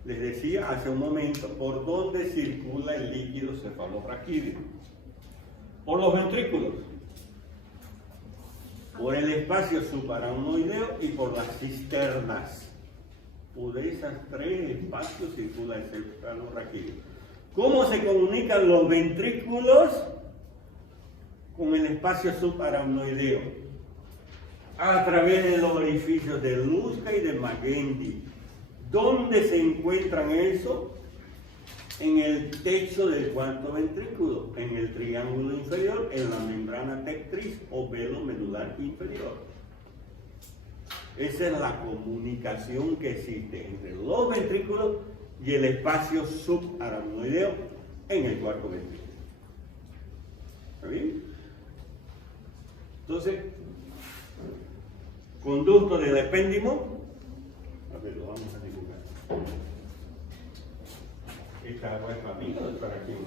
Les decía hace un momento por dónde circula el líquido cefalorraquídeo. Por los ventrículos, por el espacio subaracnoideo y por las cisternas. Por esos 3 espacios circula el cefalorraquídeo. ¿Cómo se comunican los ventrículos con el espacio subaracnoideo? A través de los orificios de Luska y de Magendie. ¿Dónde se encuentran eso? En el techo del cuarto ventrículo, en el triángulo inferior, en la membrana tectriz o velo medular inferior. Esa es la comunicación que existe entre los ventrículos y el espacio subaracnoideo en el cuarto ventrículo. ¿Está bien? Entonces, conducto del epéndimo, a ver, lo vamos a dibujar. Esta agua es para mí, ¿no? ¿Para quién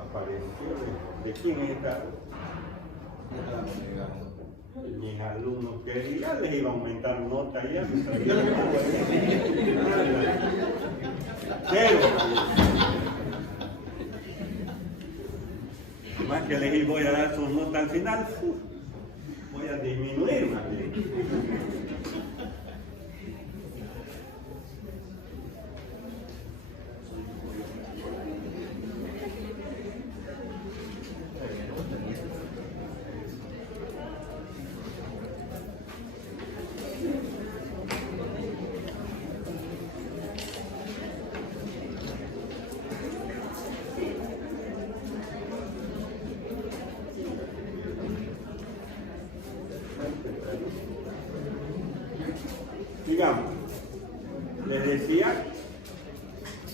apareció? ¿De quién es esta agua? Mis alumnos querían, les iba a aumentar nota ya. Pero, más que les voy a dar sus notas al final, voy a disminuir más bien. Digamos, les decía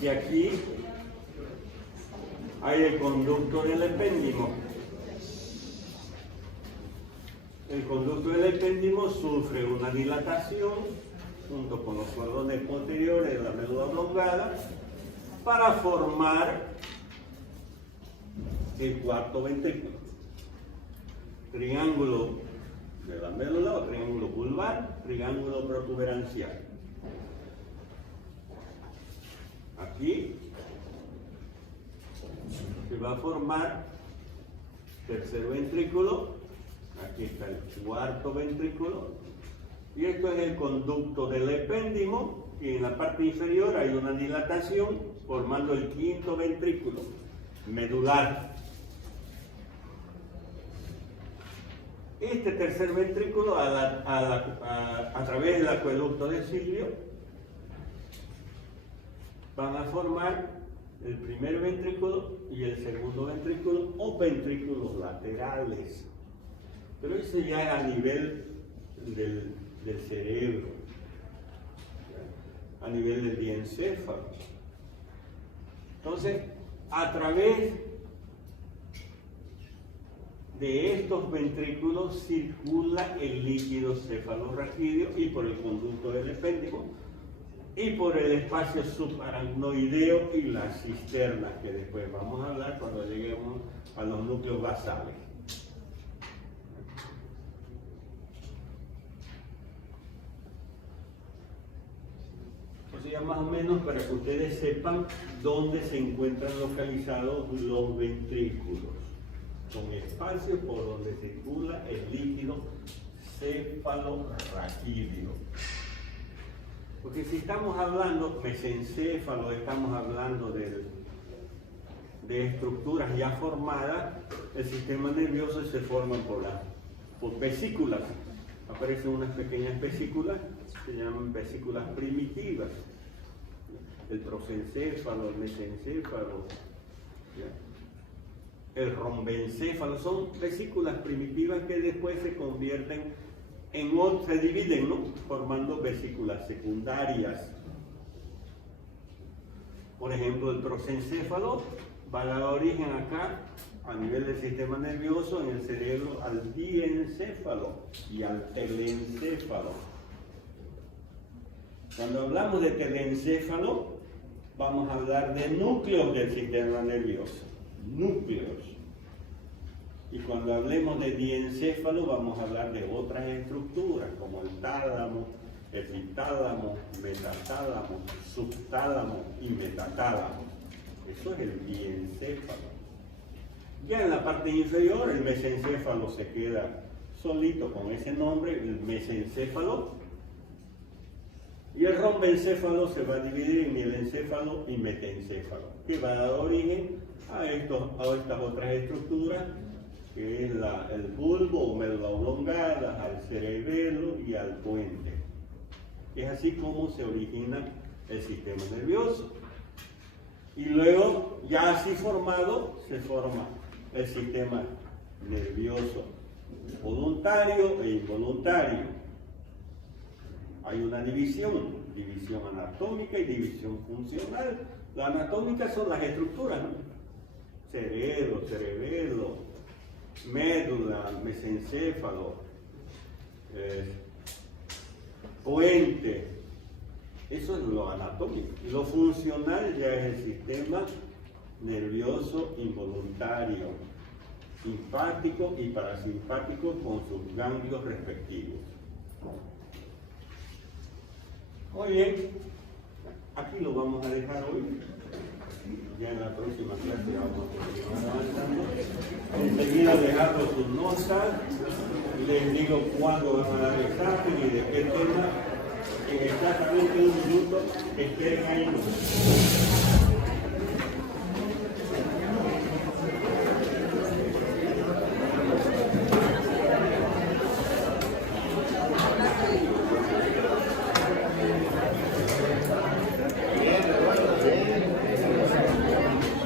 que aquí hay el conducto del epéndimo. El conducto del epéndimo sufre una dilatación junto con los cordones posteriores de la médula oblongada para formar el cuarto ventrículo. Triángulo de la médula o triángulo vulvar, triángulo protuberancial. Aquí se va a formar tercer ventrículo, aquí está el cuarto ventrículo, y esto es el conducto del epéndimo, y en la parte inferior hay una dilatación formando el quinto ventrículo medular. Este tercer ventrículo, a través del acueducto de Silvio, van a formar el primer ventrículo y el segundo ventrículo o ventrículos laterales. Pero eso ya es a nivel del cerebro, a nivel del diencéfalo. Entonces, a través de estos ventrículos circula el líquido cefalorraquídeo y por el conducto del epéndigo y por el espacio subaracnoideo y las cisternas, que después vamos a hablar cuando lleguemos a los núcleos basales. Eso ya más o menos para que ustedes sepan dónde se encuentran localizados los ventrículos. Son espacios por donde circula el líquido cefalorraquídeo. Porque si estamos hablando mesencéfalo, estamos hablando de estructuras ya formadas, el sistema nervioso se forma por vesículas. Aparecen unas pequeñas vesículas, se llaman vesículas primitivas. El prosencéfalo, el mesencéfalo, el rombencéfalo, son vesículas primitivas que después se convierten se dividen, ¿no? Formando vesículas secundarias. Por ejemplo, el prosencéfalo va a dar origen acá, a nivel del sistema nervioso, en el cerebro, al diencéfalo y al telencéfalo. Cuando hablamos de telencéfalo, vamos a hablar de núcleos del sistema nervioso. Núcleos. Y cuando hablemos de diencéfalo, vamos a hablar de otras estructuras, como el tálamo, epitálamo, metatálamo, subtálamo y metatálamo. Eso es el diencéfalo. Ya en la parte inferior, el mesencéfalo se queda solito con ese nombre, el mesencéfalo. Y el rombencéfalo se va a dividir en mielencéfalo y metencéfalo, que va a dar origen a estas otras estructuras, que es el bulbo o médula oblongada, al cerebelo y al puente. Es así como se origina el sistema nervioso. Y luego, ya así formado, se forma el sistema nervioso voluntario e involuntario. Hay una división anatómica y división funcional. La anatómica son las estructuras, ¿no? Cerebro, cerebelo, médula, mesencéfalo, puente. Eso es lo anatómico. Lo funcional ya es el sistema nervioso involuntario, simpático y parasimpático con sus ganglios respectivos. Muy bien, aquí lo vamos a dejar hoy. Ya en la próxima clase vamos a continuar avanzando. Enseguida dejando sus notas, les digo cuándo van a dar examen y de qué tema. En exactamente un minuto, esperen ahí.